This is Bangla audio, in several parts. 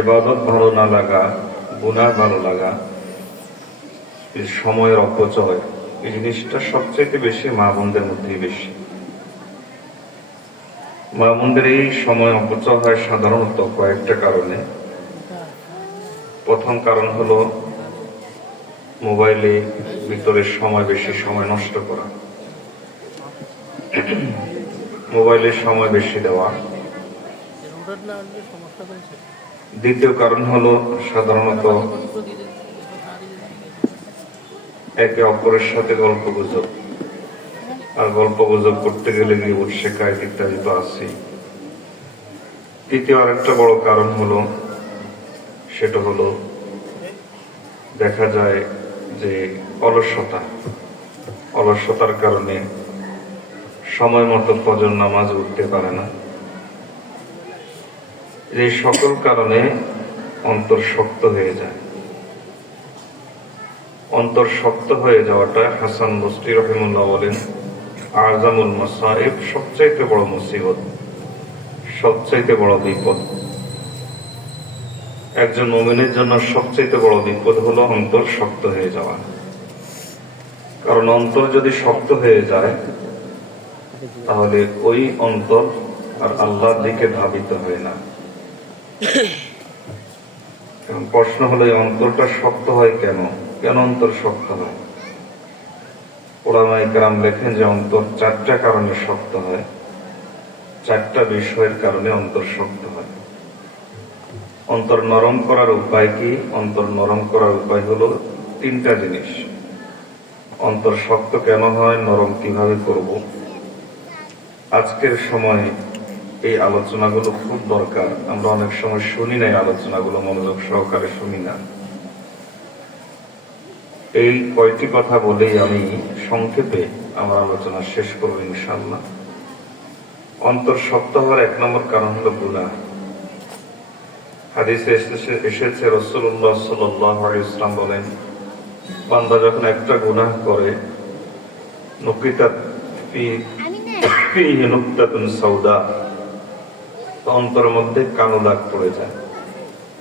ইবাদত ভালো না লাগা, গুনাহ ভালো লাগা, এই সময়ের অপচয়, এই জিনিসটা সবচেয়ে বেশি মা বোনদের মধ্যেই বেশি। মা বোনদের এই সময় অপচয় হয় সাধারণত কয়েকটা কারণে। প্রথম কারণ হলো মোবাইলে ভিতরে বেশি সময় নষ্ট করা, মোবাইলে সময় বেশি দেওয়া। দ্বিতীয় কারণ হলো সাধারণত একে অপরের সাথে গল্প গুজব, আর গল্প গুজব করতে গেলে গিবত শেখায়ত ইত্যাদি তো আছেই। তৃতীয় আরেকটা বড় কারণ হলো, সেটা হলো দেখা যায় যে অলসতার কারণে সময় মতো ফজর নামাজ উঠতে পারে না। এই সকল কারণে অন্তর শক্ত হয়ে যায়। অন্তর শক্ত হয়ে যাওয়াটা হাসান বসরি রহিমাহুল্লাহ বলেন, আযমুল মাসাইব, সবচাইতে বড় মুসিবত, সবচাইতে বড় বিপদ। একজন মুমিনের জন্য সবচাইতে বড় বিপদ হলো অন্তর শক্ত হয়ে যাওয়া। কারণ অন্তর যদি শক্ত হয়ে যায় তাহলে ওই অন্তর আর আল্লাহর দিকে ধাবিত হয় না। প্রশ্ন হলো এই অন্তরটা শক্ত হয় কেন? কেন অন্তর শক্ত হয়? উলামায়ে কেরাম লেখেন যে অন্তর চারটা কারণে শক্ত হয়, চারটা বিষয়ের কারণে অন্তর শক্ত হয়। অন্তর নরম করার উপায় কি? অন্তর নরম করার উপায় হলো তিনটা জিনিস। অন্তর শক্ত কেন হয়, নরম কিভাবে করব? আজকের সময় এই আলোচনাগুলো খুব দরকার। আমরা অনেক সময় শুনি না, এই আলোচনাগুলো মনোযোগ সহকারে শুনি না। এই কয়টি কথা বলেই আমি সংক্ষেপে আমার আলোচনা শেষ করব ইনশাআল্লাহ। অন্তর শক্ত হওয়ার এক নম্বর কারণ হলো গুনাহ। হাদিসে এসেছে, রাসূলুল্লাহ সাল্লাল্লাহু আলাইহি ওয়াসাল্লাম বলেন, বান্দা যখন একটা গুনাহ করে, নুকিতাত ফীহি নুকতাতুন সাউদা, অন্তরের মধ্যে কালো দাগ পড়ে যায়।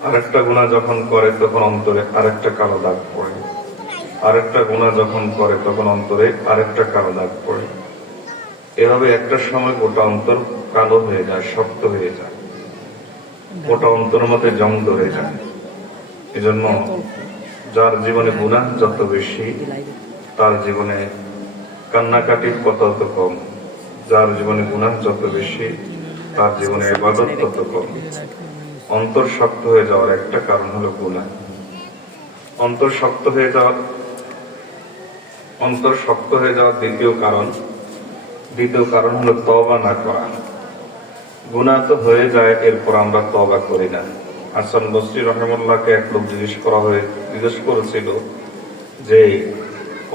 আরেকটা গুনাহ যখন করে তখন অন্তরে আরেকটা কালো দাগ পড়ে, আরেকটা গুনাহ যখন করে তখন অন্তরে আরেকটা কালো দাগ পড়ে। এভাবে একটা সময় গোটা অন্তর কালো হয়ে যায়, শক্ত হয়ে যায়, গোটা অন্তরের মধ্যে জং ধরে যায়। এজন্য যার জীবনে গুনাহ যত বেশি, তার জীবনে কান্নাকাটির কথা তত কম। যার জীবনে গুনাহ যত বেশি, তার জীবনে ইবাদত তত কম। অন্তর শক্ত হয়ে যাওয়ার একটা কারণ হলো গুনাহ। অন্তর শক্ত হয়ে যাওয়ার দ্বিতীয় কারণ হলো তওবা না করা। গুনাহ তো হয়ে যায়, এরপর আমরা তওবা করি না। হাসান বসরি রাহিমাহুল্লাহকে এক লোক জিজ্ঞেস করেছিল যে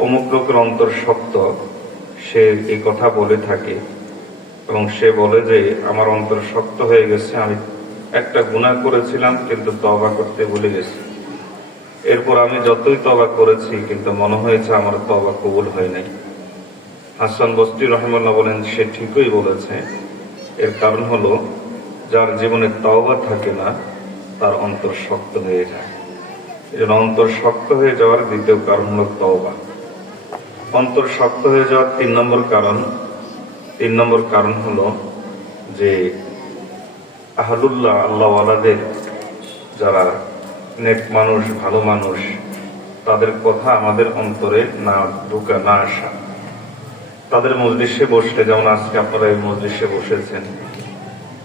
অমুক লোকের অন্তর শক্ত, সে এই কথা বলে থাকে এবং সে বলে যে আমার অন্তর শক্ত হয়ে গেছে, আমি একটা গুনাহ করেছিলাম কিন্তু তওবা করতে ভুলে গেছি, এরপর আমি যতই তওবা করেছি কিন্তু মনে হয়েছে আমার তওবা কবুল হয় নাই। হাসান বসরি রাহিমাহুল্লাহ বলেন, সে ঠিকই বলেছে। এর কারণ হলো যার জীবনে তওবা থাকে না, তার অন্তর শক্ত হয়ে যায়। এজন্য অন্তর শক্ত হয়ে যাওয়ার দ্বিতীয় কারণ হলো তওবা। অন্তর শক্ত হয়ে যাওয়ার তিন নম্বর কারণ হলো যে আহলুল্লাহ, আল্লাহওয়ালাদের যারা নেক মানুষ, ভালো মানুষ, তাদের কথা আমাদের অন্তরে না ঢোকা, না আসা। তাদের মজলিসে বসলে, যেমন আজকে আপনারা এই মজলিসে বসেছেন,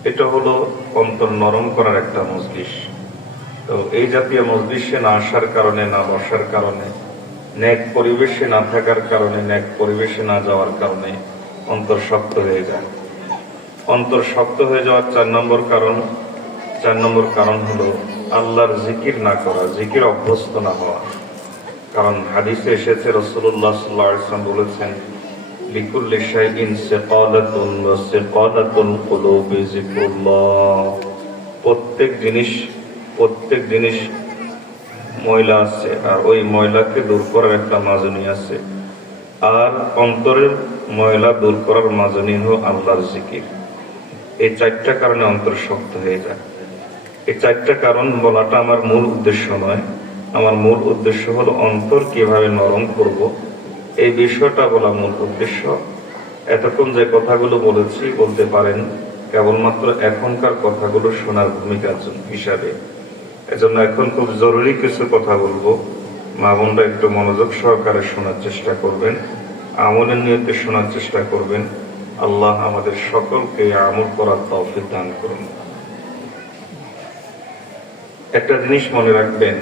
এটা হলো অন্তর নরম করার একটা মজলিস। তো এই জাতীয় মজলিসে না আসার কারণে, না বসার কারণে, নেক পরিবেশে না থাকার কারণে, নেক পরিবেশে না যাওয়ার কারণে অন্তর শক্ত হয়ে যায়। অন্তর শক্ত হয়ে যাওয়ার চার নম্বর কারণ হলো আল্লাহর জিকির না করা, জিকির অভ্যস্ত না হওয়া। কারণ হাদিসে এসেছে, রাসূলুল্লাহ সাল্লাল্লাহু আলাইহি ওয়াসাল্লাম বলেছেন, লিকুল্লি শাইইন সিকালাতুন ওয়া সিকালাতুল কুলুবি যিকরুল্লাহ। প্রত্যেক জিনিস ময়লা আছে, আর ওই ময়লাকে দূর করার একটা মাজনি আছে। আর অন্তরের ময়লা দূর করার মাজনি হলো আল্লাহর জিকির। এই চারটা কারণে অন্তর শক্ত হয়ে যায়। এই চারটা কারণ বলাটা আমার মূল উদ্দেশ্য নয়। আমার মূল উদ্দেশ্য হলো অন্তর কিভাবে নরম করব, এই বিষয়টা বলা মূল উদ্দেশ্য। এতক্ষণ যে কথাগুলো বলেছি বলতে পারেন কেবলমাত্র এখনকার কথাগুলো শোনার ভূমিকা হিসাবে। এজন্য এখন খুব জরুরি কিছু কথা বলবো। মা বোনরা একটু মনোযোগ সহকারে শোনার চেষ্টা করবেন, আমলের নিয়তে শোনার চেষ্টা করবেন। আল্লাহ আমাদের সকলকে আমল করার তৌফিক দান করুন। একটা জিনিস মনে রাখবেন,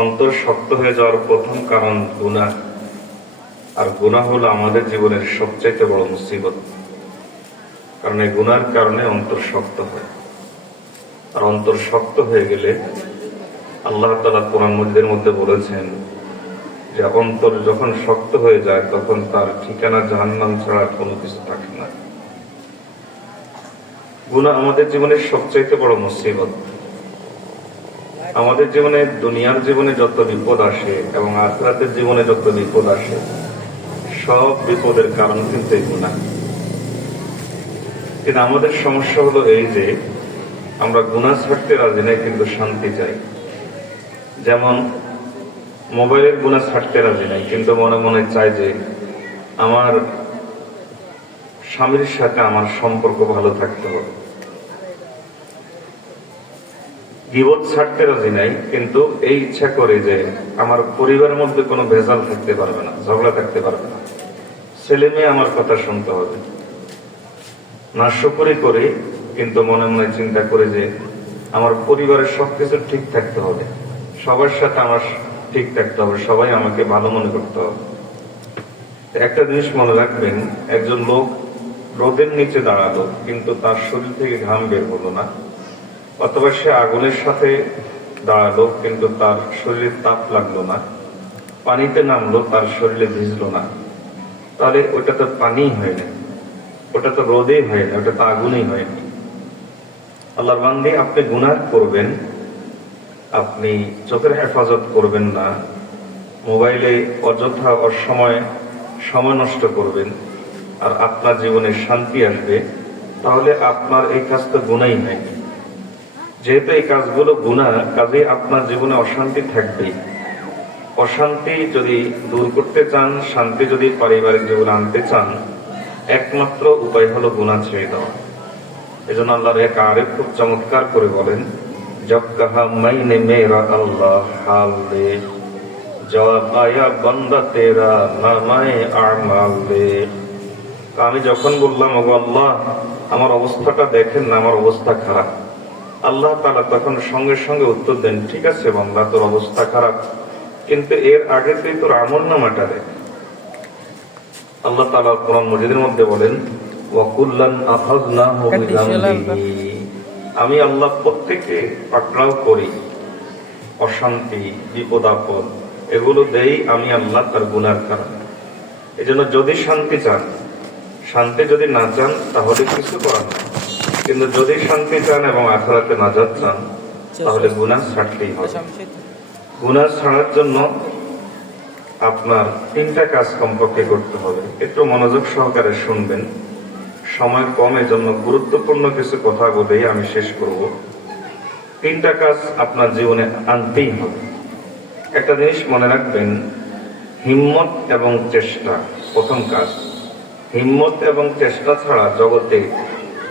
অন্তর শক্ত হয়ে যাওয়ার প্রথম কারণ গুনাহ। আর গুনাহ হলো আমাদের জীবনের সবচেয়ে বড় মুসিবত। কারণ এই গুনার কারণে অন্তর শক্ত হয়। আর অন্তর শক্ত হয়ে গেলে আল্লাহ তাআলা কোরআন মাজিদের মধ্যে বলেছেন যে অন্তর যখন শক্ত হয়ে যায় তখন তার ঠিকানা জাহান্নাম ছাড়া কোনো কিছু থাকে না। গুনাহ আমাদের জীবনের সবচেয়ে বড় মুসিবত। আমাদের জীবনে, দুনিয়ার জীবনে যত বিপদ আসে এবং আখিরাতের জীবনে যত বিপদ আসে, সব বিপদের কারণ কিন্তু এই গুনাহ। কিন্তু আমাদের সমস্যা হলো এই যে আমরা গুনাহ ছাড়তে রাজি নাই, কিন্তু শান্তি চাই। যেমন মোবাইলের গুনাহ ছাড়তে রাজি নাই, কিন্তু মনে মনে চাই যে আমার স্বামীর সাথে আমার সম্পর্ক ভালো থাকতে হবে। গীবত ছাড়তে রাজি নাই, কিন্তু এই ইচ্ছা করে যে আমার পরিবারের মধ্যে কোনো ভেজাল থাকতে পারবে না, ঝগড়া থাকতে পারবে না, ছেলে মেয়ে আমার কথা শুনতে হবে। নাশকরি করে কিন্তু মনে মনে চিন্তা করে যে আমার পরিবারের সবকিছু ঠিক থাকতে হবে, সবার সাথে আমার ঠিক থাকতে হবে, সবাই আমাকে ভালো মনে করতে হবে। একটা জিনিস মনে রাখবেন, একজন লোক রোদের নিচে দাঁড়ালো কিন্তু তার শরীর থেকে ঘাম বের হলো না, অথবা সে আগুনের সাথে দাঁড়ালো কিন্তু তার শরীরে তাপ লাগলো না, পানিতে নামলো তার শরীরে ভিজলো না, তাহলে ওটা তো পানি হয় না, ওটা তো রোদে হয় না, ওটা তো আগুনেই হয়নি। আল্লাহর বান্দা, আপনি গুনাহ করবেন, আপনি চোখের হেফাজত করবেন না, মোবাইলে অযথা অসময় সময় নষ্ট করবেন, আর আপনার জীবনে শান্তি আসবে, তাহলে আপনার এই কাজ তো গুনাহই হয়নি। যেহেতু এই কাজগুলো গুনাহ, কাজে আপনার জীবনে অশান্তি থাকবেই। অশান্তি যদি দূর করতে চান, শান্তি যদি পারিবারিক জীবনে আনতে চান, একমাত্র উপায় হলো গুনাহ ছেড়ে দেওয়া। এজন্য আল্লাহর এক আরেফ খুব চমৎকার করে বলেন, জব কাহা মাইনে মেরা আল্লাহ হাল দে, জবাব আয়া বান্দা তেরা নামায়ে আমাল দে। আমি যখন বললাম, ওগো আল্লাহ আমার অবস্থাটা দেখেন না, আমার অবস্থা খারাপ, আল্লাহ তাআলা তখন সঙ্গে সঙ্গে উত্তর দেন, ঠিক আছে বান্দা, তোর অবস্থা খারাপ, কিন্তু এর আগে তুই তোর আমলনামাটা দেখ। আল্লাহ তাআলা কোরআন মাজিদের মধ্যে বলেন, ওয়াকুল্লান আখাযনাহু বিযামবিহি, আমি আল্লাহ প্রত্যেককে পাকড়াও করি, অশান্তি বিপদ আপদ এগুলো দেই আমি আল্লাহ তার গুনার কারণে। এজন্য যদি শান্তি চান, শান্তি যদি না চান তাহলে কিছু করার নেই, কিন্তু যদি শান্তি চান এবং আখিরাতে নাজাত চান তাহলে গুনাহ ছাড়তেই হবে। গুনাহ ছাড়ার জন্য আপনার তিনটা কাজ কমপক্ষে করতে হবে। একটু মনোযোগ সহকারে শুনবেন, সময় কম, এজন্য গুরুত্বপূর্ণ কিছু কথা বলেই আমি শেষ করব। তিনটা কাজ আপনার জীবনে আনতেই হবে। একটা জিনিস মনে রাখবেন, হিম্মত এবং চেষ্টা প্রথম কাজ। হিম্মত এবং চেষ্টা ছাড়া জগতে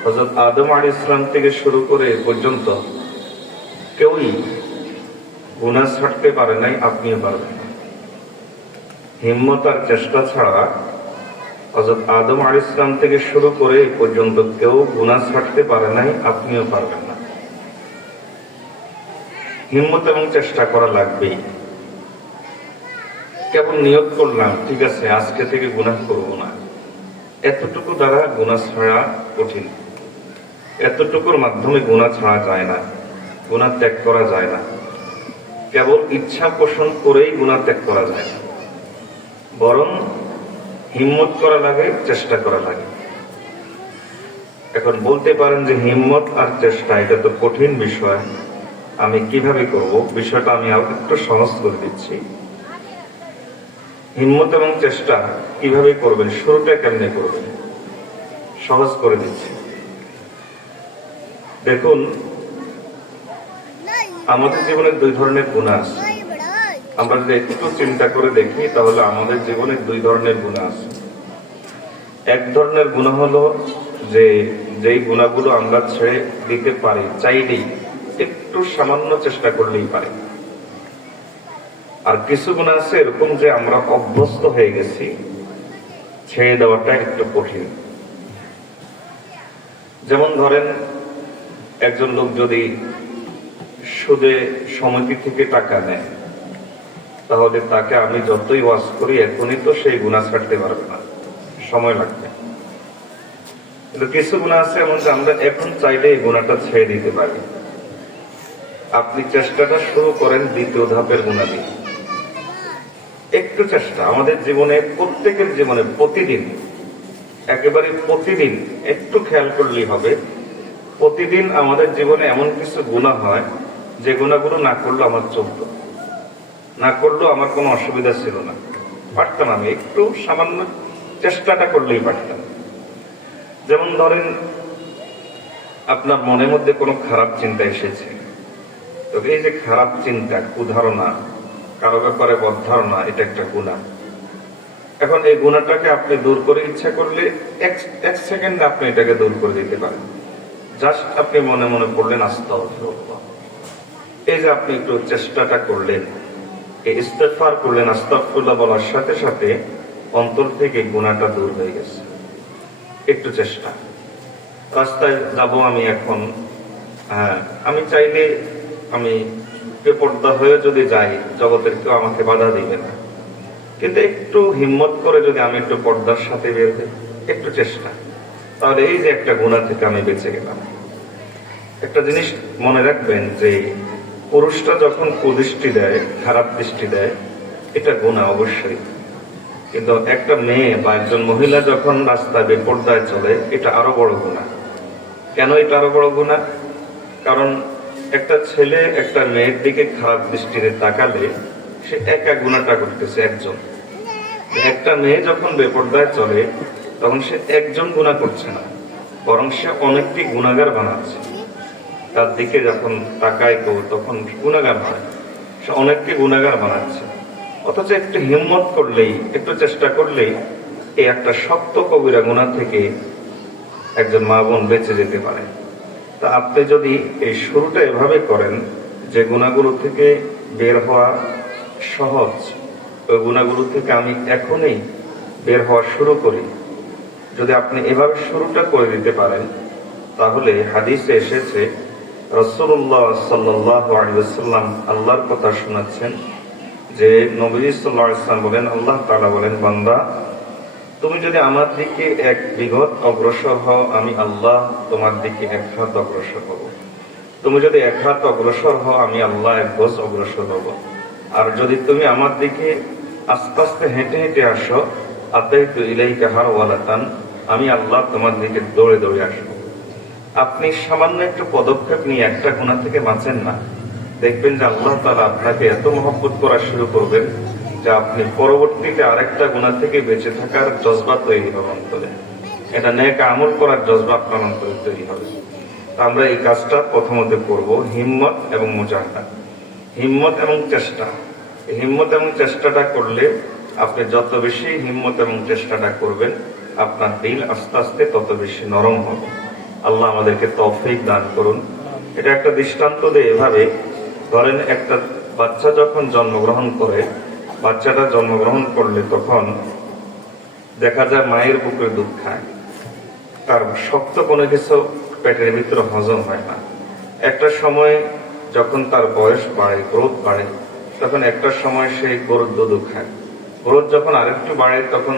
হযরত আদম আলাইহিস সালাম থেকে শুরু করে এ পর্যন্ত কেউই গুনাহ ছাড়তে পারে নাই, আপনিও পারবেন না। হিম্মত আর চেষ্টা ছাড়া হযরত আদম আলাইহিস সালাম থেকে শুরু করে এ পর্যন্ত কেউ গুনাহ ছাড়তে পারে নাই, আপনিও পারবেন না। হিম্মত এবং চেষ্টা করা লাগবেই। কেবল নিয়ত করলাম, ঠিক আছে আজকে থেকে গুনাহ করব না, এতটুকু দ্বারা গুনাহ ছাড়া কঠিন। এতটুকুর মাধ্যমে গুনাহ ছাড়া যায় না, গুনাহ ত্যাগ করা যায় না। কেবল ইচ্ছা পোষণ করেই গুনাহ ত্যাগ করা যায় না, বরং হিম্মত করা লাগে, চেষ্টা করা লাগে। এখন বলতে পারেন যে হিম্মত আর চেষ্টা এটা তো কঠিন বিষয়, আমি কিভাবে করব? বিষয়টা আমি আরো একটু সহজ করে দিচ্ছি। হিম্মত এবং চেষ্টা কিভাবে করবেন, শুরুটা কেমনে করবেন, সহজ করে দিচ্ছি। দেখুন, আমাদের জীবনে দুই ধরনের গুনাহ আছে। আমরা যদি একটু চিন্তা করে দেখি তাহলে আমাদের জীবনে দুই ধরনের গুনাহ আছে। এক ধরনের গুনাহ হলো যে যেই গুনাহগুলো আমরা ছেড়ে দিতে পারি, চাইলেই একটু সামান্য চেষ্টা করলেই পারি। আর কিছু গুনাহ আছে এরকম যে আমরা অভ্যস্ত হয়ে গেছি, ছেড়ে দেওয়াটা একটু কঠিন। যেমন ধরেন, একজন লোক যদি সুদে সমিতি থেকে টাকা নেয়, তাহলে তাকে আমি যতই ওয়াজ করি এখনই তো সেই গুনাহ ছাড়তে পারবে না, সময় লাগবে। কিন্তু কিছু গুনাহ আছে এমন যে আমরা এখন চাইলে এই গুনাহটা ছেড়ে দিতে পারি। আপনি চেষ্টাটা শুরু করেন দ্বিতীয় ধাপের গুনাহ দিয়ে। একটু চেষ্টা আমাদের জীবনে, প্রত্যেকের জীবনে প্রতিদিন, একেবারে প্রতিদিন একটু খেয়াল করলেই হবে, প্রতিদিন আমাদের জীবনে এমন কিছু গুনাহ হয় যে গুনাহগুলো না করলেও আমার চলতো, না করলেও আমার কোনো অসুবিধা ছিল না, পারতাম, আমি একটু সামান্য চেষ্টাটা করলেই পারতাম। যেমন ধরেন, আপনার মনের মধ্যে কোনো খারাপ চিন্তা এসেছে, তো এই যে খারাপ চিন্তা, কুধারণা, কারো ব্যাপারে বদধারণা, এটা একটা গুনাহ। এখন এই গুনাহটাকে আপনি দূর করে ইচ্ছা করলে এক সেকেন্ডে আপনি এটাকে দূর করে দিতে পারেন। জাস্ট আপনি মনে মনে পড়লেন আস্তাগফিরুল্লাহ, এই যে আপনি একটু চেষ্টাটা করলেন, এই ইস্তেগফার করলেন, আস্তাগফিরুল্লাহ বলার সাথে সাথে অন্তর থেকে গুনাহটা দূর হয়ে গেছে। একটু চেষ্টা। রাস্তায় যাব আমি এখন, আমি চাইলে আমি বেপর্দা হয়ে যদি যাই, জগতের কেউ আমাকে বাধা দিবে না, কিন্তু একটু হিম্মত করে যদি আমি একটু পর্দার সাথে বের হই, একটু চেষ্টা, তাহলে এই যে একটা গুনাহ থেকে আমি বেঁচে গেলাম। একটা জিনিস মনে রাখবেন যে পুরুষটা যখন কুদৃষ্টি দেয়, খারাপ দৃষ্টি দেয়, এটা গুনাহ অবশ্যই। কিন্তু একটা মেয়ে বা একজন মহিলা যখন রাস্তায় বেপর্দায় চলে, এটা আরো বড় গুনাহ। কেন এটা আরো বড় গুনাহ? কারণ একটা ছেলে একটা মেয়ের দিকে খারাপ দৃষ্টিতে তাকালে সে একা গুনাহটা করতেছে, একজন। একটা মেয়ে যখন বেপর্দায় চলে, তখন সে একজন গুনাহ করছে না, বরং সে অনেকটি গুনাহগার বানাচ্ছে। তার দিকে যখন তাকায় কেউ, তখন গুনাহগার হয়, সে অনেককে গুনাহগার বানাচ্ছে। অথচ একটু হিম্মত করলেই, একটু চেষ্টা করলেই এই একটা শক্ত কবিরা গুনাহ থেকে একজন মা বোন বেঁচে যেতে পারে। তা আপনি যদি এই শুরুটা এভাবে করেন যে গুনাহগুলো থেকে বের হওয়া সহজ, ওই গুনাহগুলো থেকে আমি এখনই বের হওয়া শুরু করি, যদি আপনি এভাবে শুরুটা করে দিতে পারেন, তাহলে হাদিসে এসেছে রাসূলুল্লাহ সাল্লাল্লাহু আলাইহি ওয়াসাল্লাম আল্লাহর কথা শোনাচ্ছেন যে নবী সাল্লাল্লাহু আলাইহি ওয়াসাল্লাম বলেন, আল্লাহ তাআলা বলেন, বান্দা তুমি যদি আমার দিকে এক বিঘত অগ্রসর হও, আমি আল্লাহ তোমার দিকে এক হাত অগ্রসর হব। তুমি যদি এক হাত অগ্রসর হও, আমি আল্লাহ এক গজ অগ্রসর হব। আর যদি তুমি আমার দিকে আস্তে আস্তে হেঁটে হেঁটে আসো, আতাইতু ইলাইকা হারওয়ালাতান, আমি আল্লাহ তোমার দিকে দৌড়ে দৌড়ে আসবো। আপনি সামান্য একটু পদক্ষেপ নিয়ে একটা গুনাহ থেকে বাঁচেন না, দেখবেন যে আল্লাহ তাআলা আপনাকে এত মহব্বত করা শুরু করবেন যে আপনি পরবর্তীতে আরেকটা গুনাহ থেকে বেঁচে থাকার জজবা তৈরি হবে অন্তরে, এটা নেক আমল করার জজবা আপনার অন্তরে তৈরি হবে। আমরা এই কাজটা প্রথমত করব, হিম্মত এবং মুজাহাদা, হিম্মত এবং চেষ্টা। হিম্মত এবং চেষ্টাটা করলে আপনি যত বেশি হিম্মত এবং চেষ্টাটা করবেন, আপনার দিল আস্তে আস্তে তত বেশি নরম হবে। আল্লাহ আমাদেরকে তৌফিক দান করুন। এটা একটা দৃষ্টান্ত দিয়ে এভাবে ধরেন, একটা বাচ্চা যখন জন্মগ্রহণ করে, বাচ্চাটা জন্মগ্রহণ করলে তখন দেখা যায় মায়ের বুকের দুধ খায়, তার শক্ত কোনো কিছু পেটের ভিতরে হজম হয় না। একটা সময় যখন তার বয়স বাড়ে, গ্রোথ বাড়ে, তখন একটা সময় সে গরুর দুধও খায়। গ্রোথ যখন আরেকটু বাড়ে, তখন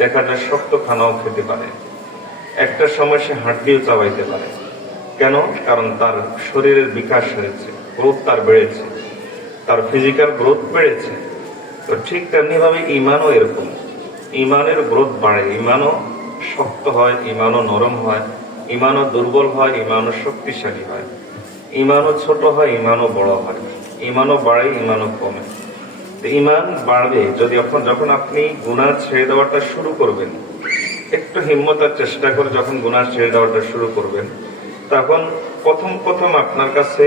দেখা যায় শক্ত খানাও খেতে পারে। একটা সময় সে হাড্ডিও চাবাইতে পারে। কেন? কারণ তার শরীরের বিকাশ হয়েছে, গ্রোথ তার বেড়েছে, তার ফিজিক্যাল গ্রোথ বেড়েছে। তো ঠিক তেমনি ভাবে ইমানও এরকম, ইমানের গ্রোথ বাড়ে, ইমানও শক্ত হয়, ইমানও নরম হয়, ইমানও দুর্বল হয়, ইমানও শক্তিশালী হয়, ইমানও ছোট হয়, ইমানও বড় হয়, ইমানও বাড়ে, ইমানও কমে। ইমান বাড়বে যখন আপনি গুনাহ ছেড়ে দেওয়াটা শুরু করবেন, একটু হিম্মতার চেষ্টা করে যখন গুনাহ ছেড়ে দেওয়াটা শুরু করবেন, তখন প্রথম আপনার কাছে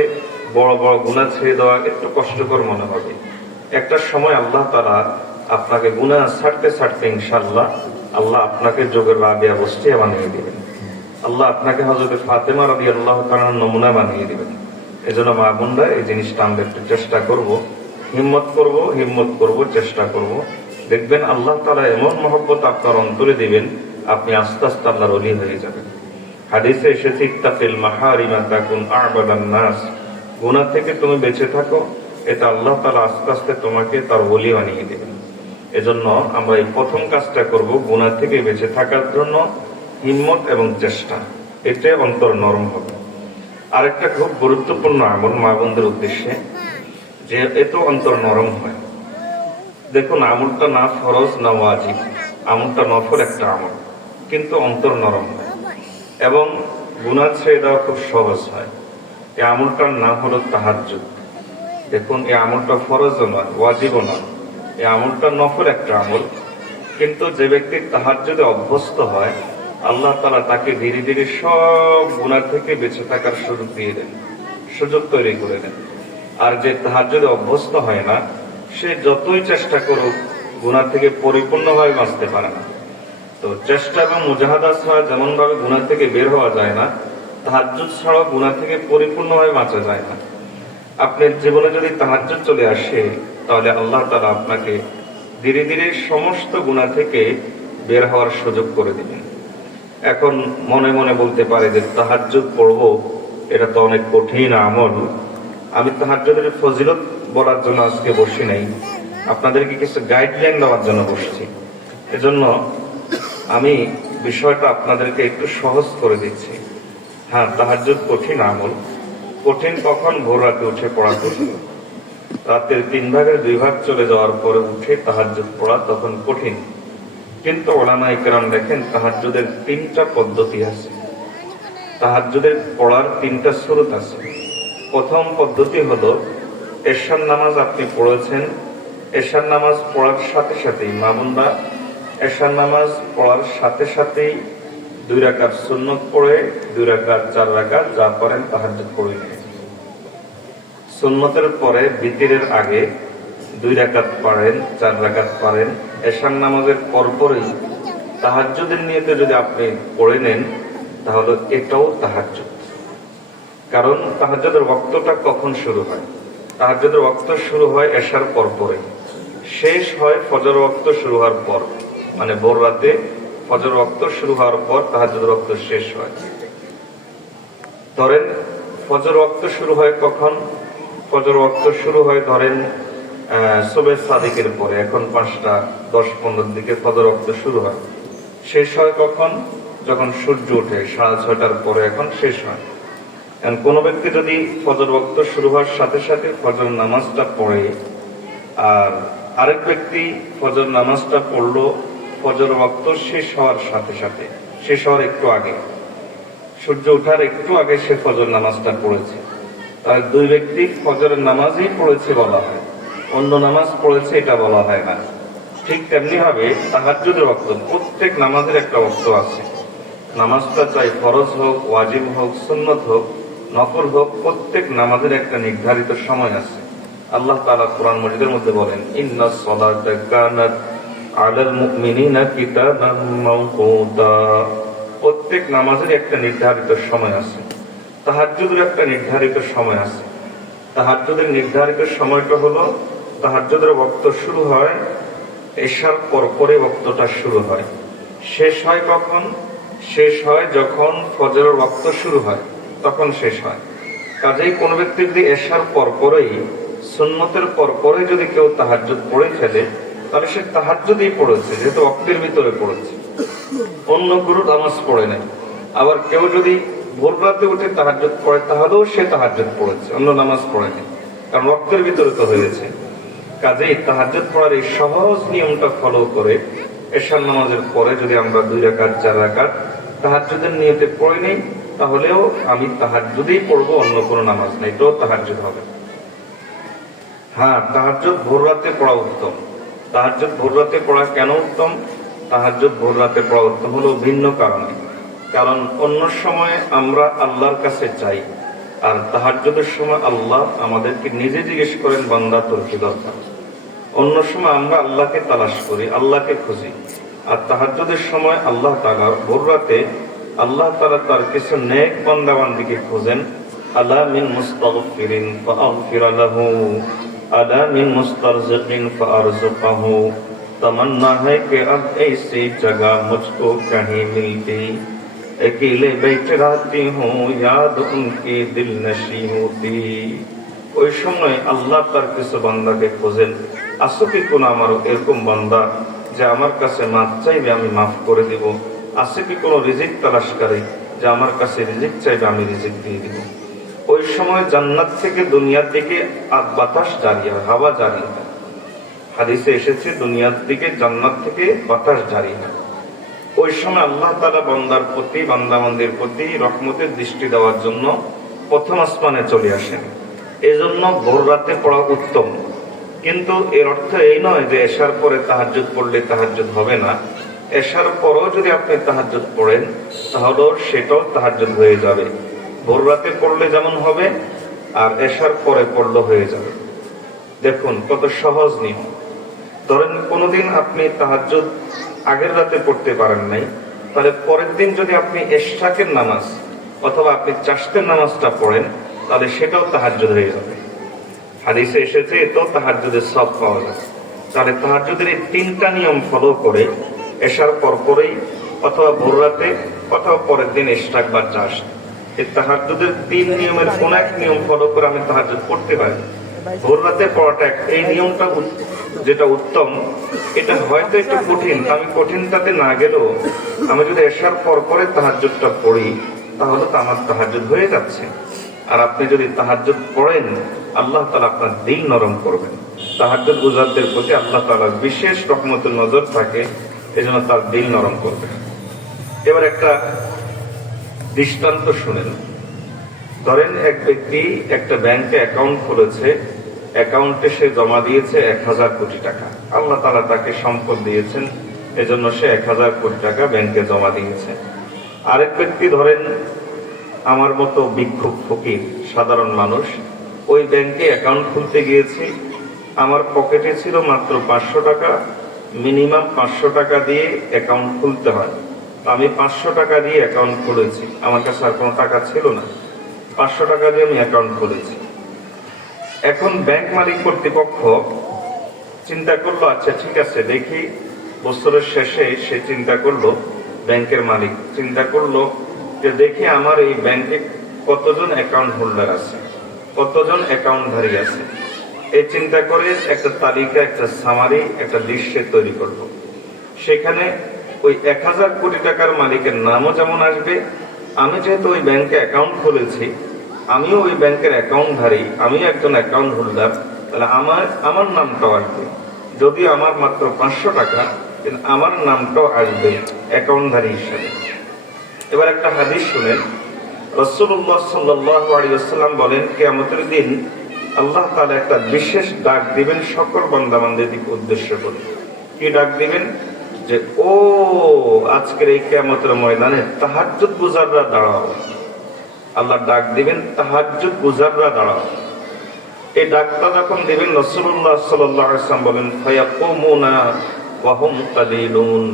বড় বড় গুনাহ ছেড়ে দেওয়া একটু কষ্টকর মনে হবে। একটা সময় আল্লাহ তাআলা আপনাকে গুনাহ ছাড়তে ছাড়তে ইনশাআল্লাহ আল্লাহ আপনাকে যোগের রাবিয়া বস্তিয়া বানিয়ে দিবেন। আল্লাহ আপনাকে হযরত ফাতেমা রাদিয়াল্লাহু তাআলার নমুনা বানিয়ে দিবেন। এজন্য মা বোনরা এই জিনিসটা আমরা একটু চেষ্টা করব, হিম্মত করব, চেষ্টা করব। দেখবেন আল্লাহ তাআলা এমন মহব্বত আপনার অন্তরে দিবেন, আপনি আস্তে আস্তে আল্লাহর ওলি হয়ে যাবেন। হাদিসে এসেছে ইত্তাকিল মাহারিমা তাকুন আ'বাদান নাস, গুনাহ থেকে তুমি বেঁচে থাকো, এটা আল্লাহ তাআলা আস্তে আস্তে তোমাকে তার ওলি বানিয়ে দিবেন। এজন্য আমরা এই প্রথম কাজটা করব, গুনাহ থেকে বেঁচে থাকার জন্য হিম্মত এবং চেষ্টা, এতে অন্তর নরম হবে। আরেকটা খুব গুরুত্বপূর্ণ আমল মা বোনদের উদ্দেশ্যে, যে এত অন্তর নরম হয়। দেখুন, আমলটা না ফরজ না ওয়াজিব, আমলটা নফল একটা আমল, কিন্তু অন্তর নরম হয় এবং গুনাহ ছেড়ে দেওয়া খুব সহজ হয়। এই আমলটার নাম হলো তাহাজ্জুদ। দেখুন, এই আমলটা ফরজও নয়, ওয়াজিবও নয়, এই আমলটা নফল একটা আমল, কিন্তু যে ব্যক্তি তাহাজ্জুদে অভ্যস্ত হয় আল্লাহ তাআলা তাকে ধীরে ধীরে সব গুনাহ থেকে বেঁচে থাকার সুযোগ দিয়ে দেন, সুযোগ তৈরি করে দেন। আর যে তাহাজ্জুদে অভ্যস্ত হয় না, সে যতই চেষ্টা করুক গুনাহ থেকে পরিপূর্ণভাবে বাঁচতে পারে না। তো চেষ্টা এবং মুজাহাদা ছাড়া যেমন ভাবে গুনাহ থেকে বের হওয়া যায় না, তাহাজ্জুদ ছাড়াও গুনাহ থেকে পরিপূর্ণভাবে বাঁচা যায় না। আপনার জীবনে যদি তাহাজ্জুদ চলে আসে, তাহলে আল্লাহ তাআলা আপনাকে ধীরে ধীরে সমস্ত গুনাহ থেকে বের হওয়ার সুযোগ করে দিবেন। এখন মনে মনে বলতে পারে যে তাহাজ্জুদ পড়বো, এটা তো অনেক কঠিন আমল। আমি তাহাজ্জুদের ফজিলত বলার জন্য আজকে বসি নাই, আপনাদেরকে কিছু গাইডলাইন দেওয়ার জন্য বসছি। এজন্য আমি বিষয়টা আপনাদেরকে একটু সহজ করে দিচ্ছি। হ্যাঁ, তাহাজ্জুদ কঠিন আমল। কঠিন কখন? ভোর রাতে উঠে পড়া কঠিন। রাতের 3 ভাগের 2 ভাগ চলে যাওয়ার পরে উঠে তাহাজ্জুদ পড়া তখন কঠিন। কিন্তু উলামায়ে কেরাম দেখেন, তাহাজ্জুদের 3টা পদ্ধতি আছে, তাহাজ্জুদের পড়ার 3টা সুরত আছে। প্রথম পদ্ধতি হলো, এশার নামাজ আপনি পড়েছেন, এশার নামাজ পড়ার সাথে সাথেই মা বোনরা এশার নামাজ পড়ার সাথে সাথেই 2 রাকাত সুন্নত পড়ে 2 রাকাত 4 রাকাত যা পড়েন তাহাজ্জুদ পড়ে নেন। সুন্নতের পরে বিতিরের আগে 2 রাকাত পড়েন, 4 রাকাত পড়েন। এশার নামাজের পরপরই তাহাজ্জুদের নিয়তে যদি আপনি পড়ে নেন, তাহলে এটাও তাহাজ্জুদ। কারণ তাহাজ্জুদের ওয়াক্তটা কখন শুরু হয়? তাহাজ্জুদের ওয়াক্ত শুরু হয় এশার পরপরে, শেষ হয় ফজর ওয়াক্ত শুরু হওয়ার পর। মানে ভোর রাতে ফজর ওয়াক্ত শুরু হওয়ার পর তাহাজ্জুদের ওয়াক্ত শেষ হয়। ধরেন ফজর ওয়াক্ত শুরু হয় কখন? ফজর ওয়াক্ত শুরু হয় ধরেন সুবহে সাদিকের পরে, এখন 5টা 10-15 দিকে ফজর ওয়াক্ত শুরু হয়। শেষ হয় কখন? যখন সূর্য ওঠে 6:30টার পরে, এখন শেষ হয়। কোন ব্যক্তি যদি ফজর ওয়াক্ত শুরু হওয়ার সাথে সাথে ফজর নামাজটা পড়ে, আর আরেক ব্যক্তি ফজর নামাজটা পড়লো ফজর ওয়াক্ত শেষ হওয়ার সাথে সাথে, শেষ হওয়ার একটু আগে, সূর্য ওঠার একটু আগে সে ফজর নামাজটা পড়েছে, তার 2 ব্যক্তি ফজরের নামাজই পড়েছে বলা হয়, অন্য নামাজ পড়েছে এটা বলা হয় না। ঠিক তেমনি ভাবে তাহাজ্জুদের ওয়াক্ত, প্রত্যেক নামাজের একটা ওয়াক্ত আছে। নামাজটা চাই ফরজ হোক, ওয়াজিব হোক, সুন্নত হোক, নফল হোক, প্রত্যেক নামাজের একটা নির্ধারিত সময় আছে। আল্লাহ তাআলা কোরআন মাজিদের মধ্যে বলেন, ইন্নাস সালাতা কানাত আলাল মুমিনিনা কিতাবাম মাওকুতা। প্রত্যেক নামাজের একটা নির্ধারিত সময় আছে, তাহাজ্জুদের একটা নির্ধারিত সময় আছে। তাহাজ্জুদের নির্ধারিত সময়টা হলো, তাহাজ্জুদের ওয়াক্ত শুরু হয় এশার পরপরে, ওয়াক্তটা শুরু হয়। শেষ হয় কখন? শেষ হয় যখন ফজরের ওয়াক্ত শুরু হয়, তখন শেষ হয়। কাজেই কোন ব্যক্তি যদি এশার পরপরেই, সুন্নতের পরপরে যদি কেউ তাহাজ্জুদ পড়ে ফেলে, তাহলে সে তাহাজ্জুদই পড়েছে, যেহেতু ওয়াক্তের ভিতরে পড়েছে, অন্য কোনো নামাজ পড়ে নাই। আবার কেউ যদি ভোর রাতে উঠে তাহাজ্জুদ পড়ে, তাহলেও সে তাহাজ্জুদ পড়েছে, অন্য নামাজ পড়েনি, কারণ ওয়াক্তের ভিতরে তো হয়েছে। কাজেই তাহাজ্জুদ পড়ার এই সহজ নিয়মটা ফলো করে এশার নামাজের পরে যদি আমরা 2 রাকাত 4 রাকাত তাহাজ্জুদের নিয়তে পড়ে নেই, তাহলেও আমি তাহাজ্জুদেই পড়বো, অন্য কোনো নামাজ নেই, তো তাহাজ্জুদ হবে। হ্যাঁ, তাহাজ্জুদ ভোর রাতে পড়া উত্তম। তাহাজ্জুদ ভোর রাতে পড়া কেন উত্তম? তাহাজ্জুদ ভোর রাতে পড়া উত্তম হলো ভিন্ন কারণে। কারণ অন্য সময় আমরা আল্লাহর কাছে চাই, আর তাহাজ্জুদের সময় আল্লাহ আমাদেরকে নিজে জিজ্ঞেস করেন, বান্দা তোর কি দরকার? অন্য সময় আমরা আল্লাহকে তালাশ করি, আল্লাহকে খুঁজি। আর তাহাজ্জুদের সময় আল্লাহ তাআলা ভোর রাতে আল্লাহ তাআলা তার কিছু নেক বান্দাবান্দিকে খোঁজেন। আলা মিন মুস্তাগফিরিন ফাগফির লাহু, আলা মিন মুস্তারজিকিন ফারযুকহু, तमन्ना है कि अब ऐसी जगह मुझको कहीं मिलती, अकेले बैठ रहती हूँ याद उनकी दिल नशी होती। ওই সময় আল্লাহ তার কিছু বান্দাকে খোঁজেন, আসো কি কোন আমার এরকম বান্দা যে আমার কাছে মাফ চাইবে আমি মাফ করে দিব? আছে কি কোনো রিজিক তালাশকারী যে আমার কাছে রিজিক চাইবে আমি রিজিক দিয়ে দিব? ওই সময় জান্নাত থেকে দুনিয়ার দিকে বাতাস জারি হয়, হাওয়া জারি হয়। হাদিসে এসেছে দুনিয়ার দিকে জান্নাত থেকে বাতাস জারি হয়। ওই সময় আল্লাহ তাআলা বান্দার প্রতি, বান্দাবান্দির প্রতি রহমতের দৃষ্টি দেওয়ার জন্য প্রথম আসমানে চলে আসেন। এজন্য ভোর রাতে পড়া উত্তম, কিন্তু এর অর্থ এই নয় যে এশার পরে তাহাজ্জুদ পড়লে তাহাজ্জুদ হবে না। এশার পরেও যদি আপনি তাহাজ্জুদ পড়েন তাহলেও সেটাও তাহাজ্জুদ হয়ে যাবে। ভোর রাতে পড়লে যেমন হবে আর এশার পরে পড়লে হয়ে যাবে। দেখুন কত সহজ নিয়ম। ধরেন কোনোদিন আপনি তাহাজ্জুদ আগের রাতে পড়তে পারেন নাই, তাহলে পরের দিন যদি আপনি ইশরাকের নামাজ অথবা আপনি চাশতের নামাজটা পড়েন তাহলে সেটাও তাহাজ্জুদ হয়ে যাবে। হাদিসে এসেছে এটাও তাহাজ্জুদের সওয়াব পাওয়া যায়। তাহলে তাহাজ্জুদের এই তিনটা নিয়ম ফলো করে এশার পরপরেই অথবা ভোর রাতে অথবা পরের দিন ইশরাক বা চাশ, এই তাহাজ্জুদের তিন নিয়মের কোন এক নিয়ম ফলো করে আমি তাহাজ্জুদ পড়তে পারি। ভোর রাতে পড়াটা এই নিয়মটা যেটা উত্তম, এটা হয়তো একটু কঠিন, আমি কঠিনটাতে না গেলেও আমি যদি এশার পর পরে তাহাজ্জুদটা পড়ি তাহলে তো আমার তাহাজ্জুদ হয়ে যাচ্ছে। আর আপনি যদি তাহাজ্জুদ পড়েন আল্লাহ তাআলা আপনার দিল নরম করবেন। তাহাজ্জুদ গুজারদের প্রতি আল্লাহ তাআলার বিশেষ রহমতের নজর থাকে, এজন্য তার দিল নরম করবেন। এবার একটা দৃষ্টান্ত শুনেন। ধরেন এক ব্যক্তি একটা ব্যাংকে অ্যাকাউন্ট খুলেছে, অ্যাকাউন্টে সে জমা দিয়েছে 1000 কোটি টাকা। আল্লাহ তাআলা তাকে সম্পদ দিয়েছেন, এজন্য সে 1000 কোটি টাকা ব্যাংকে জমা দিয়েছে। আরেক ব্যক্তি ধরেন আমার মতো ভিক্ষুক ফকির সাধারণ মানুষ, ওই ব্যাংকে অ্যাকাউন্ট খুলতে গিয়েছি, আমার পকেটে ছিল মাত্র 500 টাকা। মিনিমাম 500 টাকা দিয়ে অ্যাকাউন্ট খুলতে হয়। আমি 500 টাকা দিয়ে অ্যাকাউন্ট খুলেছি, আমার কাছে আর কোনো টাকা ছিল না। 500 টাকা দিয়ে আমি অ্যাকাউন্ট খুলেছি। এখন ব্যাংক মালিক কর্তৃপক্ষ চিন্তা করলো, আচ্ছা ঠিক আছে দেখি, বছরের শেষে সে চিন্তা করলো, ব্যাংকের মালিক চিন্তা করলো যে দেখি আমার এই ব্যাংকে কতজন অ্যাকাউন্ট হোল্ডার আছে, কতজন অ্যাকাউন্টধারী আছে। এই চিন্তা করে একটা তালিকা, একটা সামারি, একটা দৃশ্য তৈরি করলো। সেখানে ওই 1000 কোটি টাকার মালিকের নামও যেমন আসবে, আমি যেহেতু ওই ব্যাংকে অ্যাকাউন্ট খুলেছি, আমিও ওই ব্যাংকের অ্যাকাউন্টধারী, আমি একজন অ্যাকাউন্ট হোল্ডার, তাহলে আমার নামটাও আসবে। যদিও আমার মাত্র 500 টাকা, কিন্তু আমার নামটাও আসবে অ্যাকাউন্টধারী হিসাবে। এবার একটা হাদিস শুনেন। রাসূলুল্লাহ সাল্লাল্লাহু আলাইহি ওয়াসাল্লাম বলেন, কিয়ামতের দিন আল্লাহ তাআলা একটা বিশেষ ডাক দিবেন সকল বান্দাবান্দিদেরকে উদ্দেশ্য করে। কি ডাক দিবেন? যে ও আজকের এই কিয়ামতের ময়দানে তাহাজ্জুদ গুজাররা দাঁড়াও। আল্লাহ ডাক দিবেন, তাহাজ্জুদ গুজাররা দাঁড়াও। এই ডাকটা যখন দিবেন রাসূলুল্লাহ সাল্লাল্লাহু আলাইহি ওয়াসাল্লাম বলেন, ফায়াকুমুনা ওয়া হুম কালিলুন,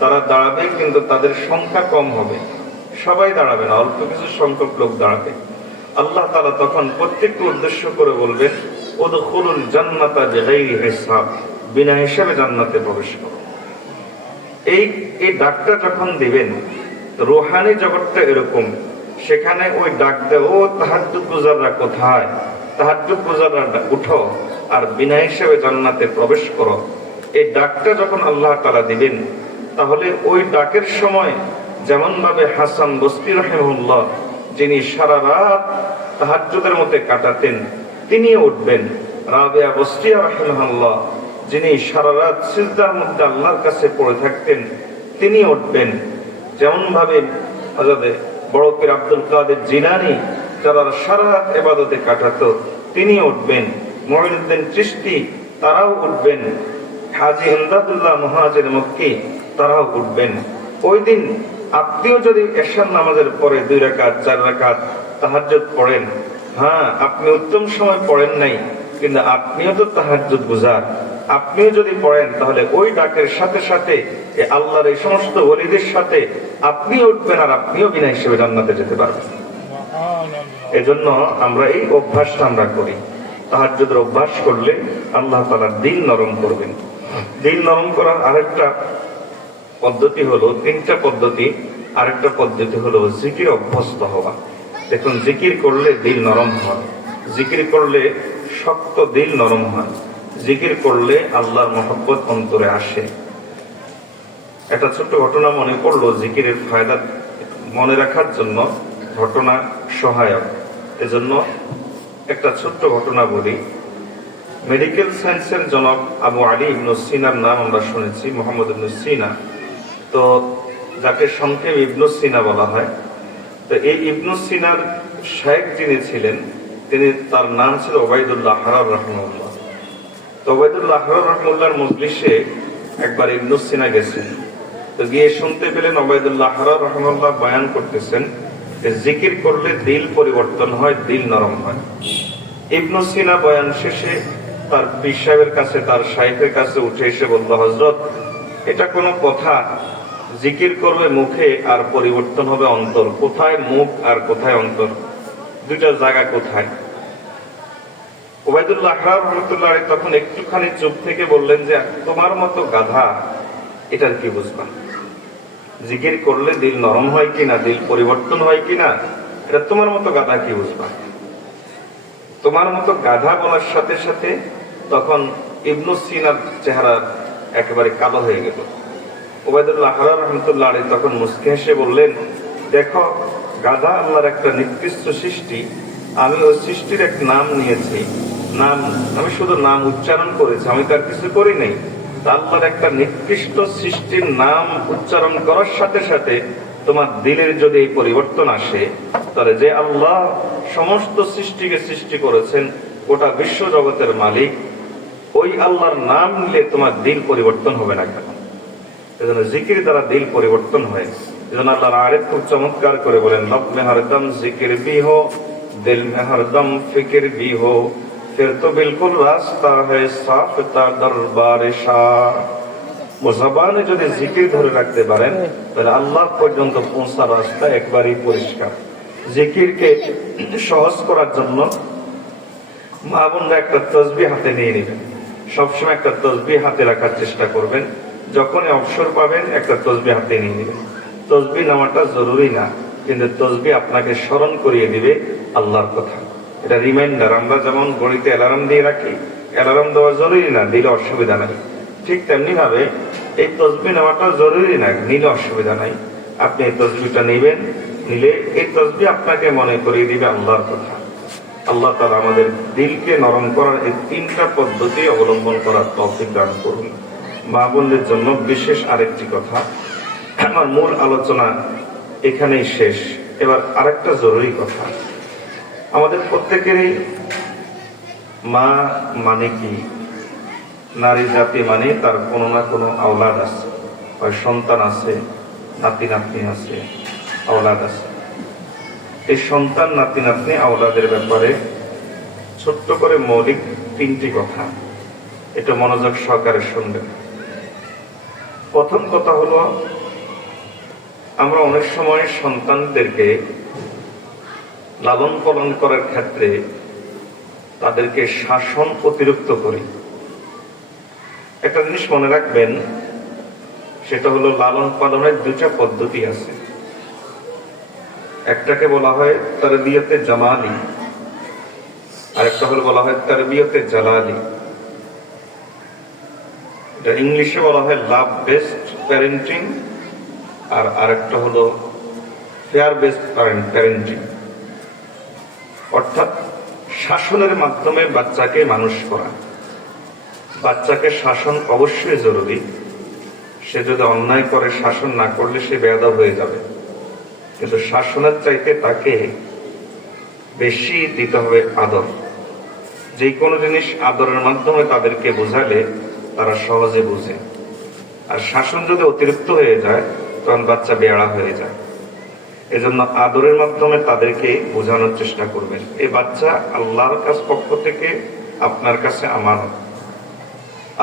তারা দাঁড়াবে কিন্তু তাদের সংখ্যা কম হবে। সবাই দাঁড়াবে না, অল্প কিছু সংখ্যক লোক দাঁড়াবে। আল্লাহ তাআলা তখন প্রত্যেককে উদ্দেশ্য করে বলবেন, উদখুলুল জান্নাতা বিগাইরি হিসাব, বিনা হিসাবে জান্নাতে প্রবেশ করো। এই ডাকটা যখন দিবেন, রূহানি জগৎটা এরকম, সেখানে ওই ডাক দেয়, ও তাহাজ্জুদ গুজাররা কোথায়, তাহাজ্জুদ গুজাররা উঠো আর বিনা হিসাবে জান্নাতে প্রবেশ করো। এই ডাকটা যখন আল্লাহ তাআলা দিবেন, তাহলে ওই ডাকের সময় যেমন ভাবে হাসান বসরি রাহিমাহুল্লাহ, যিনি সারা রাত তাহাজ্জুদের মধ্যে কাটাতেন, তিনিও উঠবেন। রাবিয়া বসরিয়া রাহিমাহুল্লাহ, যিনি সারা রাত সিজদার মধ্যে আল্লাহর কাছে পড়ে থাকতেন, তিনি উঠবেন। যেমন ভাবে হযরত বড় পীর আব্দুল কাদের জিলানী যারা সারা রাত ইবাদতে কাটাতো, তিনি উঠবেন। মুঈনুদ্দিন চিশতি তারাও উঠবেন। হাজী ইমদাদুল্লাহ মুহাজির মক্কি তারাও উঠবেন। ওই দিন আপনিও যদি এশার নামাজের পরে 2 রাকাত 4 রাকাত তাহাজ্জুদ পড়েন, হ্যাঁ আপনি উত্তম সময় পড়েন নাই, কিন্তু আপনিও তো তাহাজ্জুদ গুজার, আপনিও যদি পড়েন তাহলে ওই ডাকের সাথে সাথে আল্লাহর এই সমস্ত ওলিদের সাথে আপনিও উঠবেন, আর আপনিও বিনা হিসেবে জান্নাতে যেতে পারবেন। এজন্য আমরা এই অভ্যাসটা আমরা করি। তাহাজ্জুদের অভ্যাস করলে আল্লাহ তাআলা দিল নরম করবেন। দিল নরম করার আরেকটা পদ্ধতি হলো, তিনটা পদ্ধতি। আরেকটা পদ্ধতি হলো জিকির অভ্যস্ত হওয়া। দেখুন, জিকির করলে দিল নরম হয়, জিকির করলে শক্ত দিল নরম হয়, জিকির করলে আল্লাহর মহব্বত অন্তরে আসে। একটা ছোট্ট ঘটনা মনে পড়লো, জিকিরের ফায়দা মনে রাখার জন্য ঘটনা সহায়ক, এজন্য একটা ছোট্ট ঘটনা বলি। মেডিকেল সায়েন্সের জনক আবু আলী ইবনে সিনার নাম আমরা শুনেছি, মুহাম্মদ ইবনে সিনা, তো যাকে সংক্ষেপে ইবনে সিনা বলা হয়। তো এই ইবনে সিনার শায়েখ যিনি ছিলেন, তার নাম ছিল ওবায়দুল্লাহ আহরার রাহিমাহুল্লাহ। তো ওবায়দুল্লাহ আহরার রাহিমাহুল্লাহর মজলিসে একবার ইবনে সিনা গেছেন। তো গিয়ে শুনতে পেলেন ওবায়দুল্লাহ আহরার রাহিমাহুল্লাহ বয়ান করতেছেন যে জিকির করলে দিল পরিবর্তন হয়, দিল নরম হয়। ইবনে সিনা বয়ান শেষে তার পীর সাহেবের কাছে, তার শাইখের কাছে উঠে এসে বলল, হযরত, এটা কোনো কথা? জিকির করবে মুখে আর পরিবর্তন হবে অন্তর। কোথায় মুখ আর কোথায় অন্তর? দুইটা জায়গা কোথায়? ওবায়দুল্লাহ আহরার রাহমাতুল্লাহ আলাইহি তখন একটুখানি চুপ থেকে বললেন যে, তোমার মতো গাধা এটার কি বুঝবা? জিকির করলে দিল নরম হয় কিনা, দিল পরিবর্তন হয় কিনা, এটা তোমার মতো গাধা কি বুঝবা? তোমার মতো গাধা বলার সাথে সাথে তখন ইবনে সিনার চেহারা একেবারে কালো হয়ে গেল। ওবায়দুল্লাহ আহরার রাহমাতুল্লাহ আলাইহি তখন মুস্কি হেসে বললেন, দেখো, গাধা আল্লাহর একটা নিকৃষ্ট সৃষ্টি। আমি ওই সৃষ্টির এক নাম নিয়েছি, আমি শুধু নাম উচ্চারণ করেছি, আমি তার কিছু করি নাই। আল্লাহর একটা নিকৃষ্ট সৃষ্টির নাম উচ্চারণ করার সাথে সাথে তোমার দিলের যদি এই পরিবর্তন আসে, তাহলে যে আল্লাহ সমস্ত সৃষ্টিকে সৃষ্টি করেছেন, গোটা বিশ্ব জগতের মালিক, ওই আল্লাহর নাম নিলে তোমার দিল পরিবর্তন হবে না কেন? এজন্য জিকির দ্বারা দিল পরিবর্তন হয়। এজন্য আল্লাহর আরেক খুব চমৎকার করে বলেন, लब में हरदम जिक्र भी हो, दिल में हरदम फिक्र भी हो, फिर तो बिल्कुल रास्ता है साफ ता दरबार शाह। জবানে যদি জিকির ধরে রাখতে পারেন, তাহলে আল্লাহ পর্যন্ত পৌঁছা রাস্তা একবারই পরিষ্কার। জিকিরকে সহজ করার জন্য মা বোনরা একটা তসবিহ হাতে নিয়ে নেবেন। সবসময় একটা তসবিহ হাতে রাখার চেষ্টা করবেন। যখনই অবসর পাবেন একটা তসবিহ হাতে নিয়ে নেবেন। তসবিহ নেওয়াটা জরুরি না, কিন্তু তসবিহ আপনাকে স্মরণ করিয়ে দিবে আল্লাহর কথা। এটা রিমাইন্ডার। আমরা যেমন ঘড়িতে অ্যালার্ম দিয়ে রাখি, অ্যালার্ম দেওয়া জরুরি না, দিলে অসুবিধা নাই। ঠিক তেমনি ভাবে এই তসবিহ নেওয়াটা জরুরি না, নিলে অসুবিধা নাই। আপনি এই তসবিহটা নেবেন, নিলে এই তসবিহ আপনাকে মনে করিয়ে দিবে আল্লাহর কথা। আল্লাহ তাআলা আমাদের দিলকে নরম করার এই তিনটা পদ্ধতি অবলম্বন করার তৌফিক দান করুন। মা বোনদের জন্য বিশেষ আরেকটি কথা, আমার মূল আলোচনা এখানেই শেষ। এবার আরেকটা জরুরি কথা, আমাদের প্রত্যেকেরই মা মানে কি? নারী জাতি মানে তার কোনো না কোনো আওলাদ আছে, হয় সন্তান আছে, নাতি নাতনি আছে, আওলাদ আছে। এই সন্তান, নাতি নাতনি, আওলাদের ব্যাপারে ছোট্ট করে মৌলিক তিনটি কথা, এটা মনোযোগ সহকারে শুনবেন। প্রথম কথা হলো, আমরা অনেক সময় সন্তানদেরকে লালন পালন করার ক্ষেত্রে তাদেরকে শাসন অতিরিক্ত করি। একটা জিনিস মনে রাখবেন, সেটা হলো লালন পালনের দুটা পদ্ধতি আছে। একটাকে বলা হয় তারবিয়তে জামালি, আর একটা হলো বলা হয় তারবিয়তে জালালি। এটা ইংলিশে বলা হয় লাভ বেসড প্যারেন্টিং, আর আরেকটা হলো ফেয়ার বেসড প্যারেন্টিং। অর্থাৎ শাসনের মাধ্যমে বাচ্চাকে মানুষ করা। বাচ্চাকে শাসন অবশ্যই জরুরি। সে যদি অন্যায় করে, শাসন না করলে সে বেয়াদব হয়ে যাবে, কিন্তু শাসনের চাইতে তাকে বেশি দিতে হবে আদর। যে কোনো জিনিস আদরের মাধ্যমে তাদেরকে বোঝালে তারা সহজে বুঝে। আর শাসন যদি অতিরিক্ত হয়ে যায়, তখন বাচ্চা বেয়াড়া হয়ে যায়। এজন্য আদরের মাধ্যমে তাদেরকে বোঝানোর চেষ্টা করবেন এই বাচ্চা আল্লাহর পক্ষ থেকে আপনার কাছে আমানত,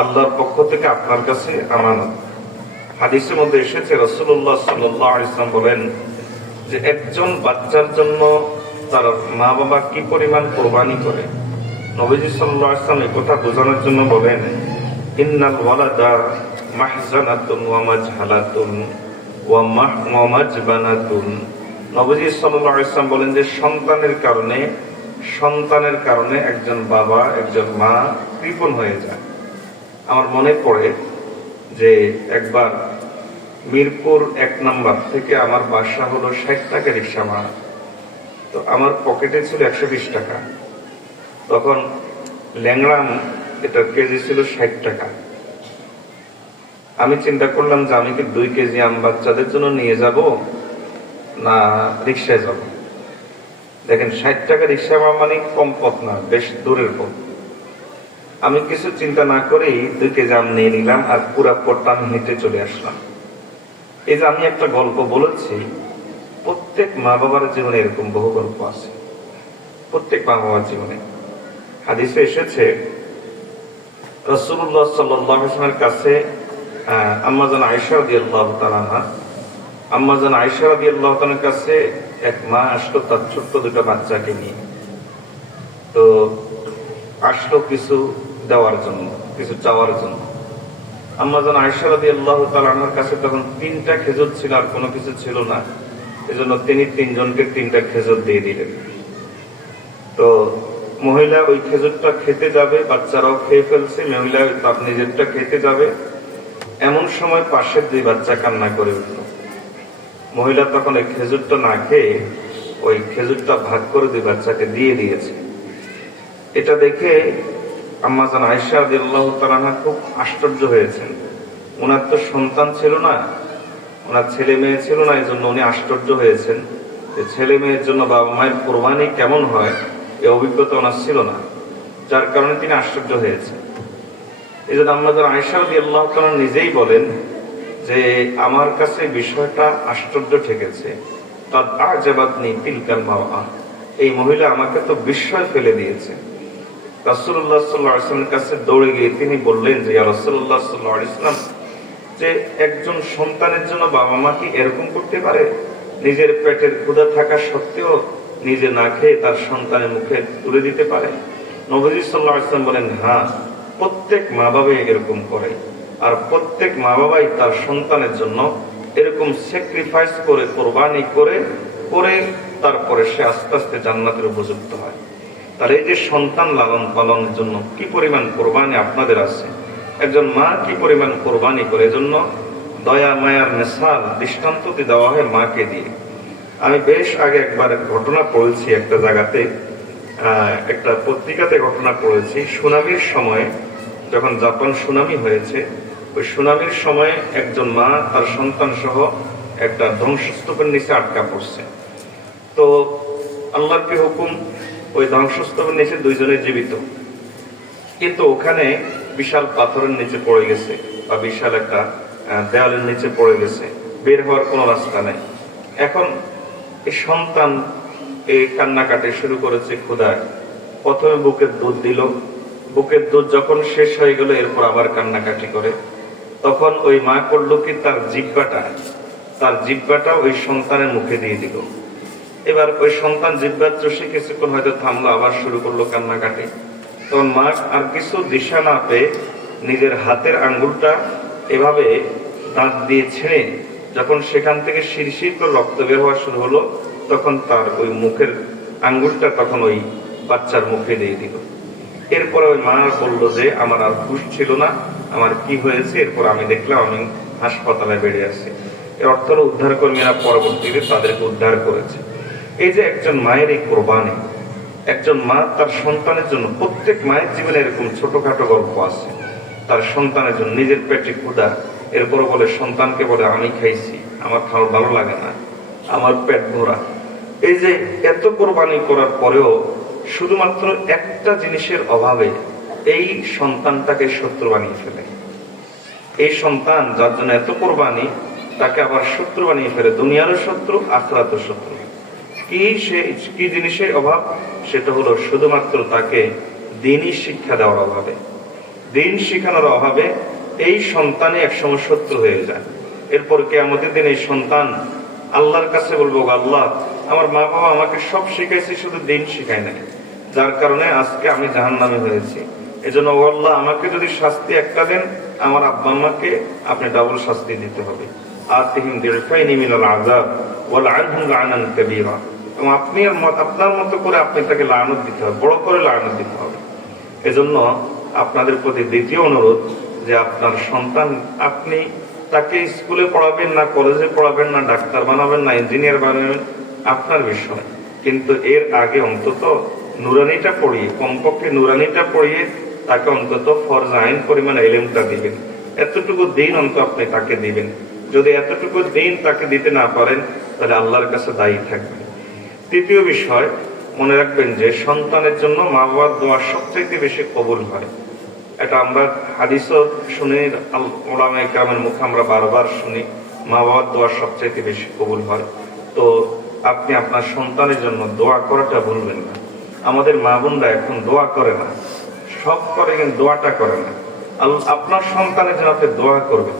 আল্লাহর পক্ষ থেকে আপনার কাছে আমানত। হাদিসের মধ্যে এসেছে রাসূলুল্লাহ সাল্লাল্লাহু আলাইহি ওয়াসাল্লাম বলেন যে একজন বাচ্চার জন্য তার মা বাবা কি পরিমাণ কোরবানি করে। নবীজি সাল্লাল্লাহু আলাইহি ওয়াসাল্লাম এই কথা বোঝানোর জন্য বলেন, ইন্নাল ওয়ালাদা মাহজানাতুন ওয়া মাজহালাতুন ওয়া মাজবানাতুন। নবীজি সাল্লাল্লাহু আলাইহি ওয়াসাল্লাম বলেন যে সন্তানের কারণে একজন বাবা একজন মা কৃপণ হয়ে যায়। আমার মনে পড়ে যে একবার মিরপুর 1 নম্বর থেকে আমার বাসা হলো 60 টাকা রিক্সা ভাড়া, তো আমার পকেটে ছিল 120 টাকা। তখন ল্যাংড়াম এটার কেজি ছিল 60 টাকা। আমি চিন্তা করলাম যে আমি কি 2 কেজি আম বাচ্চাদের জন্য নিয়ে যাব না রিক্সায় যাব। দেখেন 60 টাকা রিক্সা মানে কম পথ না, বেশ দূরের পথ। আমি কিছু চিন্তা না করেই 2 কেজি আম নিয়ে নিলাম আর পুরা পথটা আমি হেঁটে চলে আসলাম। এই যে আমি একটা গল্প বলেছি, প্রত্যেক মা বাবার জীবনে এরকম বহু গল্প আছে, প্রত্যেক মা বাবার জীবনে। হাদিসে এসেছে রাসূলুল্লাহ সাল্লাল্লাহু আলাইহি ওয়াসাল্লামের কাছে আম্মাজান আয়েশা রাদিয়াল্লাহু তাআলা আনহা, আম্মাজান আয়েশা রাদিয়াল্লাহু তাআলার কাছে এক মা আসলো তার ছোট্ট 2টা বাচ্চাকে নিয়ে। তো আসলো কিছু দেওয়ার জন্য, কিছু চাওয়ার জন্য। আম্মাজান আয়েশা রাদিয়াল্লাহু তাআলা আনহার কাছে তখন 3টা খেজুর ছিল, আর কোনো কিছু ছিল না। এজন্য তিনি 3 জনকে 3টা খেজুর দিয়ে দিলেন। তো মহিলা ওই খেজুরটা খেতে যাবে, বাচ্চারাও খেয়ে ফেলছে, মহিলা তার নিজেরটা খেতে যাবে, এমন সময় পাশের 2 বাচ্চা কান্না করে উঠল। মহিলা তখন ওই খেজুরটা না খেয়ে ওই খেজুরটা ভাগ করে 2 বাচ্চাকে দিয়ে দিয়েছে। এটা দেখে আম্মাজান আয়েশা রাদিয়াল্লাহু তাআলা আনহা খুব আশ্চর্য হয়েছেন। ওনার তো সন্তান ছিল না, ওনার ছেলে মেয়ে ছিল না, এই জন্য উনি আশ্চর্য হয়েছেন যে ছেলে মেয়ের জন্য বাবা মায়ের কোরবানি কেমন হয়, এই অভিজ্ঞতা ওনার ছিল না, যার কারণে তিনি আশ্চর্য হয়েছেন। এই জন্য আম্মাজান আয়েশা রাদিয়াল্লাহু তাআলা নিজেই বলেন যে আমার কাছে বিষয়টা আশ্চর্য ঠেকেছে। তাদ আজাবাতনি তিলকাল মারআ, এই মহিলা আমাকে তো বিস্ময় ফেলে দিয়েছে। রাসূলুল্লাহ সাল্লাল্লাহু আলাইহি ওয়াসাল্লামের কাছে দৌড়ে গিয়ে তিনি বললেন যে ইয়া রাসূলুল্লাহ সাল্লাল্লাহু আলাইহি ওয়াসাল্লাম, যে একজন সন্তানের জন্য বাবা মা কি এরকম করতে পারে? নিজের পেটের ক্ষুধা থাকা সত্ত্বেও নিজে না খেয়ে তার সন্তানের মুখে তুলে দিতে পারে? নবীজি সাল্লাল্লাহু আলাইহি ওয়াসাল্লাম বলেন, হ্যাঁ, প্রত্যেক মা বাবাই এরকম করে, আর প্রত্যেক মা বাবাই তার সন্তানের জন্য এরকম স্যাক্রিফাইস করে, কোরবানি করে তারপরে সে আস্তে আস্তে জান্নাতের উপযুক্ত হয়। তার এই যে সন্তান লালন পালনের জন্য কি পরিমাণ কোরবানি আপনাদের আছে, একজন মা কি পরিমাণ কোরবানি করে, এজন্য দয়া মায়ার মিসাল দৃষ্টান্ত দেওয়া হয় মাকে দিয়ে। আমি বেশ আগে একবার ঘটনা পড়েছি, একটা জায়গাতে একটা পত্রিকাতে ঘটনা পড়েছি। সুনামির সময়, যখন জাপান সুনামি হয়েছে, ওই সুনামির সময় একজন মা তার সন্তান সহ একটা ধ্বংসস্তূপের নিচে আটকা পড়ছে। তো আল্লাহর কি হুকুম, ওই ধ্বংসস্তূপের নিচে 2 জনে জীবিত, কিন্তু ওখানে বিশাল পাথরের নিচে পড়ে গেছে বা বিশাল একটা দেওয়ালের নিচে পড়ে গেছে, বের হওয়ার কোনো রাস্তা নেই। এখন এই সন্তান এই কান্নাকাটি শুরু করেছে ক্ষুধায়। প্রথমে বুকের দুধ দিল, বুকের দুধ যখন শেষ হয়ে গেল এরপর আবার কান্নাকাটি করে। তখন ওই মা করলো কি, তার জিহ্বাটা ওই সন্তানের মুখে দিয়ে দিল। এবার ওই সন্তান জিহ্বার চষে কিছুক্ষণ হয়তো থামলো, আবার শুরু করলো কান্নাকাটি। তখন মা আর কিছু দিশা না পেয়ে নিজের হাতের আঙ্গুলটা এভাবে দাঁত দিয়ে ছেড়ে যখন সেখান থেকে শিরশির করে রক্ত বের হওয়া শুরু হলো, তখন তার ওই মুখের আঙ্গুলটা তখন ওই বাচ্চার মুখে দিয়ে দিল। এরপরে ওই মা বললো যে আমার আর হুঁশ ছিল না, আমার কি হয়েছে। এরপর আমি দেখলাম আমি হাসপাতালে বেড়ে আছি। এর অর্থ হলো উদ্ধার কর্মীরা পরবর্তীতে তাদেরকে উদ্ধার করেছে। এই যে একজন মায়ের এই কোরবানি, একজন মা তার সন্তানের জন্য, প্রত্যেক মায়ের জীবনে এরকম ছোটখাটো গল্প আছে। তার সন্তানের জন্য নিজের পেটে ক্ষুধা, এরপর বলে সন্তানকে বলে আমি খাইছি, আমার খাওয়া ভালো লাগে না, আমার পেট ভরা। এই যে এত কোরবানি করার পরেও শুধুমাত্র একটা জিনিসের অভাবে এই সন্তানটাকে শত্রু বানিয়ে ফেলে। এই সন্তান যার জন্য এত কোরবানি, তাকে আবার শত্রু বানিয়ে ফেলে, দুনিয়ারও শত্রু, আখিরাতের শত্রু। কি জিনিসের অভাব? সেটা হলো শুধুমাত্র তাকে দ্বীনি শিক্ষা দেওয়ার অভাবে, দ্বীন শিখানোর অভাবে এই সন্তানই একসময় শত্রু হয়ে যায়। এরপর কিয়ামতের দিন এই সন্তান আল্লাহর কাছে বলবো, আল্লাহ, আমার মা বাবা আমাকে সব শিখাইছে, শুধু দ্বীন শিখায় নাই, যার কারণে আজকে আমি জাহান্নামী হয়েছি। এজন্য আল্লাহ, আমাকে যদি শাস্তি একটা দেন, আমার আব্বা আম্মাকে আপনি ডাবল শাস্তি দিতে হবে। আতিহিম দিরফাইনি মিনাল আযাব ওয়াল আনহুম লা'নান কাবীরা। এবং আপনি আপনার মতো করে আপনি তাকে লানত দিতে হবে, বড় করে লানত দিতে হবে। এজন্য আপনাদের প্রতি দ্বিতীয় অনুরোধ যে আপনার সন্তান, আপনি তাকে স্কুলে পড়াবেন না, কলেজে পড়াবেন না, ডাক্তার বানাবেন না, ইঞ্জিনিয়ার বানাবেন, আপনার বিষয়। কিন্তু এর আগে অন্তত নুরানিটা পড়িয়ে, কমপক্ষে নুরানিটা পড়িয়ে তাকে অন্তত ফরজ আইন পরিমাণ ইলমটা দিবেন। এতটুকু দিন অন্তত আপনি তাকে দিবেন। যদি এতটুকু দিন তাকে দিতে না পারেন, তাহলে আল্লাহর কাছে দায়ী থাকবেন। তৃতীয় বিষয়, মনে রাখবেন যে সন্তানের জন্য মা বাবার দোয়া সবচেয়ে বেশি কবুল হয়। এটা আমরা হাদিসও শুনি, উলামায়ে কেরামের মুখে আমরা বারবার শুনি, মা বাবার দোয়া সবচেয়ে বেশি কবুল হয়। তো আপনি আপনার সন্তানের জন্য দোয়া করাটা ভুলবেন না। আমাদের মা বোনরা এখন দোয়া করে না, সব করে কিন্তু দোয়াটা করে না। আপনার সন্তানের জন্য আপনি দোয়া করবেন।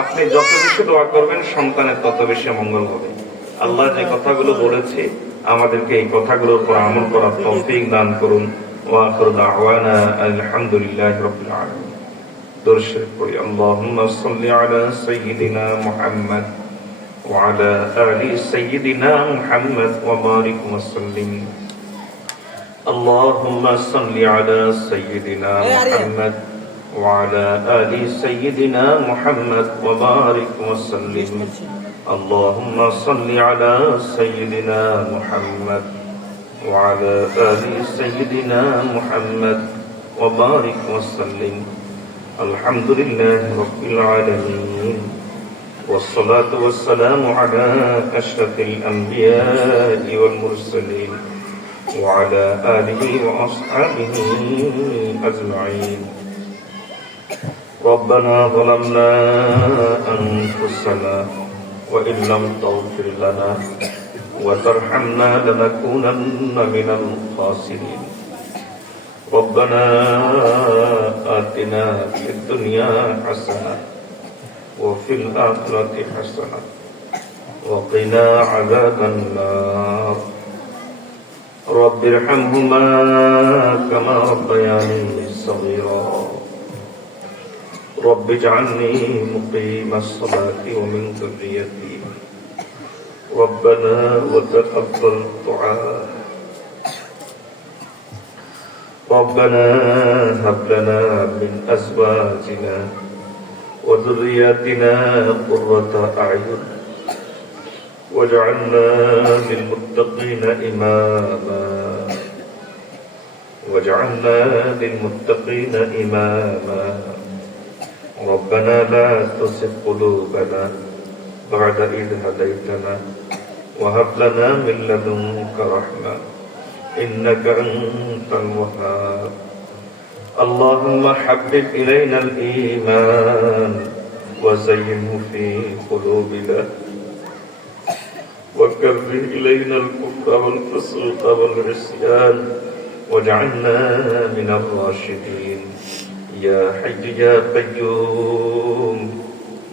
আপনি যত বেশি দোয়া করবেন, সন্তানের তত বেশি মঙ্গল হবে। আল্লাহ যে কথাগুলো বলেছে, আমাদেরকে এই কথাগুলোর উপর আমল করার তৌফিক দান করুন। ওয়া আখিরু দাওয়ানা আলহামদুলিল্লাহি রাব্বিল আলামিন। দরুদ শরীফ পড়ি। আল্লাহুম্মা সাল্লি আলা সাইয়্যিদিনা মুহাম্মদ ওয়া আলা আলি সাইয়্যিদিনা মুহাম্মদ ওয়া বারিক ওয়া সাল্লিম। আল্লাহুম্মা সাল্লি আলা সাইয়্যিদিনা মুহাম্মদ ওয়া আলা আলি সাইয়্যিদিনা মুহাম্মদ ওয়া বারিক ওয়া সাল্লিম। اللهم صل على سيدنا محمد وعلى آل سيدنا محمد وبارك وسلم. الحمد لله رب العالمين، والصلاة والسلام على أشرف الأنبياء والمرسلين وعلى آله وأصحابه أجمعين. ربنا ظلمنا أنفسنا وإن لم تغفر لنا وترحمنا لنكونن من الخاسرين. ربنا آتنا في الدنيا حسنة وفي الآخرة حسنة وقنا عذاب النار. رب ارحمهما كما ربياني صغيرا. رب اجعلني مقيم الصلاة ومن ذريتي. ربنا وتقبل دعاء. ربنا هب لنا من أزواجنا وذرياتنا قرة أعين واجعلنا للمتقين إماما. واجعلنا للمتقين إماما. ربنا لا تزغ قلوبنا بعد إذ هديتنا وهب لنا من لدنك رحمة إنك أنت الوهاب. اللهم حبب إلينا الإيمان وزينه في قلوبنا وكره إلينا الكفر والفسوق والعصيان واجعلنا من الراشدين. يا حي يا قيوم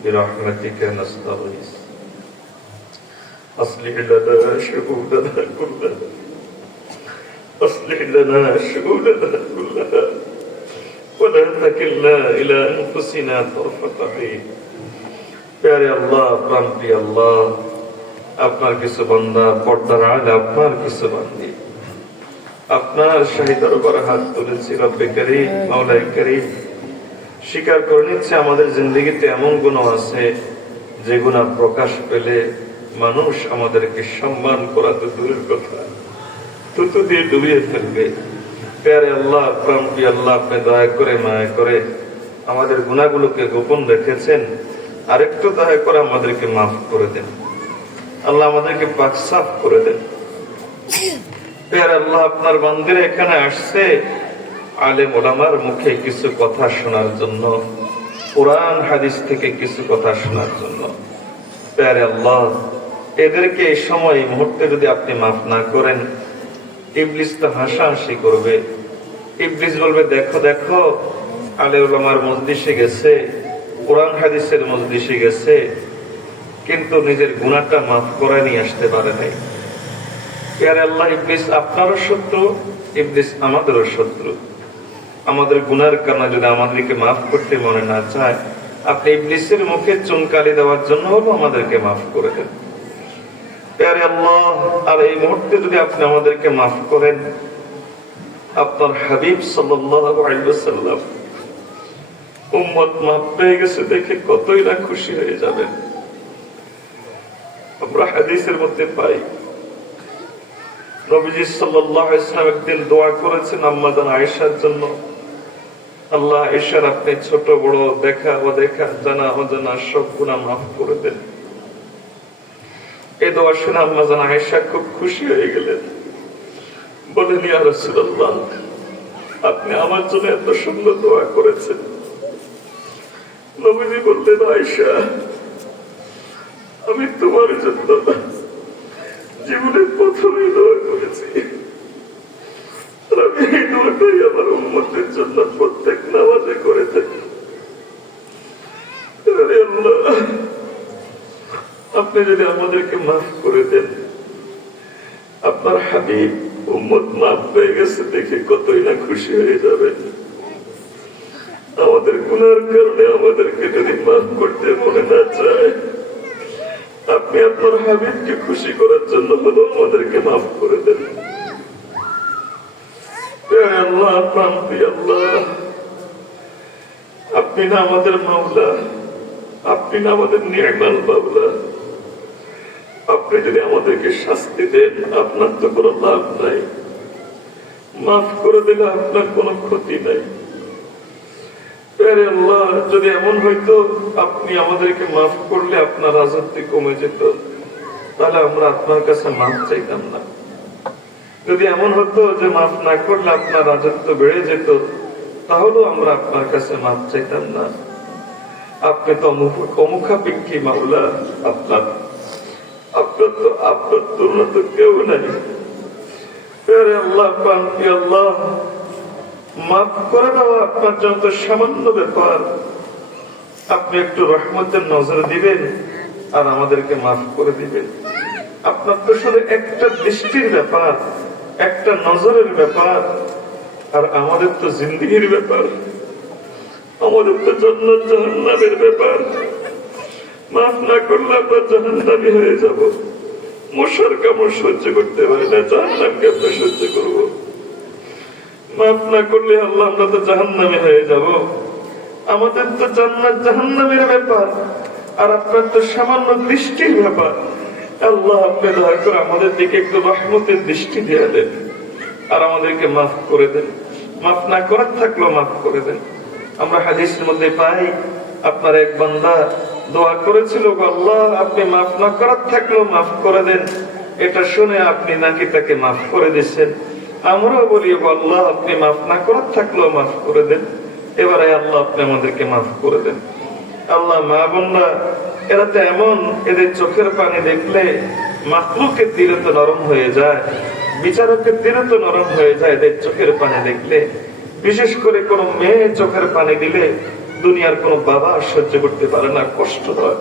برحمتك نستغيث. أصلح لنا شؤوننا كلها. أصلح لنا شؤوننا كلها ولا تكلنا إلى أنفسنا طرفة عين. প্যারে আল্লাহ, প্রাণপ্রিয় আল্লাহ, আপনার কিছু বান্দা পর্দার আড়ালে, আপনার কিছু বান্দি আপনার শাহী দরবারে হাত তুলেছি। রব্বে কারীম, মাওলায়ে কারীম, স্বীকার করে নিচ্ছে আমাদের জিন্দেগিতে এমন গুনাহ আছে যে গুনাহ প্রকাশ পেলে মানুষ আমাদেরকে সম্মান করা তো দূরের কথা, থুতু দিয়ে ডুবিয়ে ফেলবে। প্যারে আল্লাহ, প্রাণপ্রিয় আল্লাহ, আপনি দয়া করে মায়া করে আমাদের গুনাহগুলোকে গোপন রেখেছেন, আরেকটু দয়া করে আমাদেরকে মাফ করে দেন। আল্লাহ আমাদেরকে পাক সাফ করে দেন। প্যারে আল্লাহ, আপনার বান্দিরা এখানে আসছে আলেম ওলামার মুখে কিছু কথা শোনার জন্য, কোরআন হাদিস থেকে কিছু কথা শোনার জন্য। প্যারে আল্লাহ, এদেরকে এই সময় এই মুহূর্তে যদি আপনি মাফ না করেন, ইবলিস তো হাসাহাসি করবে। ইবলিস বলবে, দেখো দেখো, আলে উলামার মজলিসে গেছে, কোরআন হাদিসের মজলিসে গেছে, কিন্তু নিজের গুনাহটা মাফ করে নিয়ে আসতে পারে নাই। প্যারে আল্লাহ, ইবলিস আপনারও শত্রু, ইবলিস আমাদেরও শত্রু। আমাদের গুনার কারণে যদি আমাদেরকে মাফ করতে মনে না চায়, আপনি ইবলিসের মুখে চুনকালি দেওয়ার জন্য হলো আমাদেরকে মাফ করে দেন। প্যারে আল্লাহ, আর এই মুহূর্তে যদি আপনি আমাদেরকে মাফ করেন, আপনার হাবিব সাল্লাল্লাহু আলাইহি ওয়াসাল্লাম উম্মত মাফ পেয়ে গেছে দেখে কতই না খুশি হয়ে যাবেন। আমরা হাদিসের মধ্যে পাই, নবীজি সাল্লাল্লাহু আলাইহি ওয়াসাল্লাম একদিন দোয়া করেছেন আম্মা জান আয়েশার জন্য, আল্লাহ আয়েশার আপনি ছোট বড়, দেখা অদেখা, জানা অজানা সব গুনাহ মাফ করে দেন। এই দোয়া শুনে আম্মা জান আয়েশা খুব খুশি হয়ে গেলেন। বলেন, ইয়া রাসূলুল্লাহ, আপনি আমার জন্য এত সুন্দর দোয়া করেছেন। নবীজি বললেন, আয়েশা, আমি তোমার জন্য জীবনের প্রথমেই দোয়া করেছি, আমি এই দোয়াটাই আমার উম্মতের জন্য প্রত্যেক নামাজে করে থাকি। আল্লাহ, আপনি যদি আমাদেরকে মাফ করে দেন, আপনার হাবিব উম্মত মাফ পেয়ে গেছে দেখে কতই না খুশি হয়ে যাবেন। আমাদের গুনার কারণে আমাদেরকে যদি মাফ করতে মনে না চায়, আপনি আপনার হাবিবকে খুশি করার জন্য হলো আমাদেরকে মাফ করে দেন। আল্লাহ, আল্লাহ, আপনি না আমাদের মাওলা, আপনি না আমাদের নিয়ামাল মাওলা। আপনি যদি আমাদেরকে শাস্তি দেন, আপনার তো কোনো লাভ নাই, মাফ করে দিলে আপনার কোনো ক্ষতি নাই। আল্লাহ, যদি এমন হইতো আপনি আমাদেরকে মাফ করলে আপনার রাজত্ব কমে যেত, তাহলে আমরা আপনার কাছে মাফ চাইতাম না। যদি এমন হতো যে মাফ না করলে আপনার রাজত্ব বেড়ে যেত, তাহলেও আমরা আপনার কাছে মাফ চাইতাম না। আপনি তো অমুখাপেক্ষী মাওলা, আপনার তুলনা তো কেউ নাই। আল্লাহ, আল্লাহ, মাফ করে দেওয়া আপনার জন্য তো সামান্য ব্যাপার। আপনি একটু রহমতের নজর দিবেন আর আমাদেরকে মাফ করে দিবেন। আপনার তো শুধু একটা দৃষ্টির ব্যাপার, একটা নজরের ব্যাপার, আর আমাদের তো জিন্দেগির ব্যাপার, আমাদের তো জান্নাত জাহান্নামের ব্যাপার। মাফ না করলে আমরা জাহান্নামী হয়ে যাব। মশার কামড় সহ্য করতে পারি না, জাহান্নামকে আমরা সহ্য করব। মাফ না করলে আল্লাহ আমরা তো জাহান্নামী হয়ে যাব। আমাদের তো জান্নাত জাহান্নামের ব্যাপার, আর আপনার তো সামান্য দৃষ্টির ব্যাপার। আল্লাহ, আপনি দয়া করে আমাদের দিকে একটু রহমতের দৃষ্টি দিয়ে দেন আর আমাদেরকে মাফ করে দেন। মাফ না করার থাকলেও মাফ করে দেন। আমরা হাদিসের মধ্যে পাই, আপনার এক বান্দা দোয়া করেছিল, আল্লাহ, আপনি মাফ না করার থাকলেও মাফ করে দেন। এটা শুনে আপনি নাকি তাকে মাফ করে দিচ্ছেন। আমরাও বলি, আল্লাহ, আপনি মাফ না করার থাকলেও মাফ করে দেন। এবারে আল্লাহ, আপনি আমাদেরকে মাফ করে দেন। আল্লাহ, মা বোনরা এরা তো এমন, এদের চোখের পানি দেখলে মাখলুকের দিলে তো নরম হয়ে যায়, বিচারকের দিলে তো নরম হয়ে যায় এদের চোখের পানি দেখলে। বিশেষ করে কোনো মেয়ে চোখের পানি দিলে দুনিয়ার কোনো বাবা সহ্য করতে পারে না, কষ্ট হয়।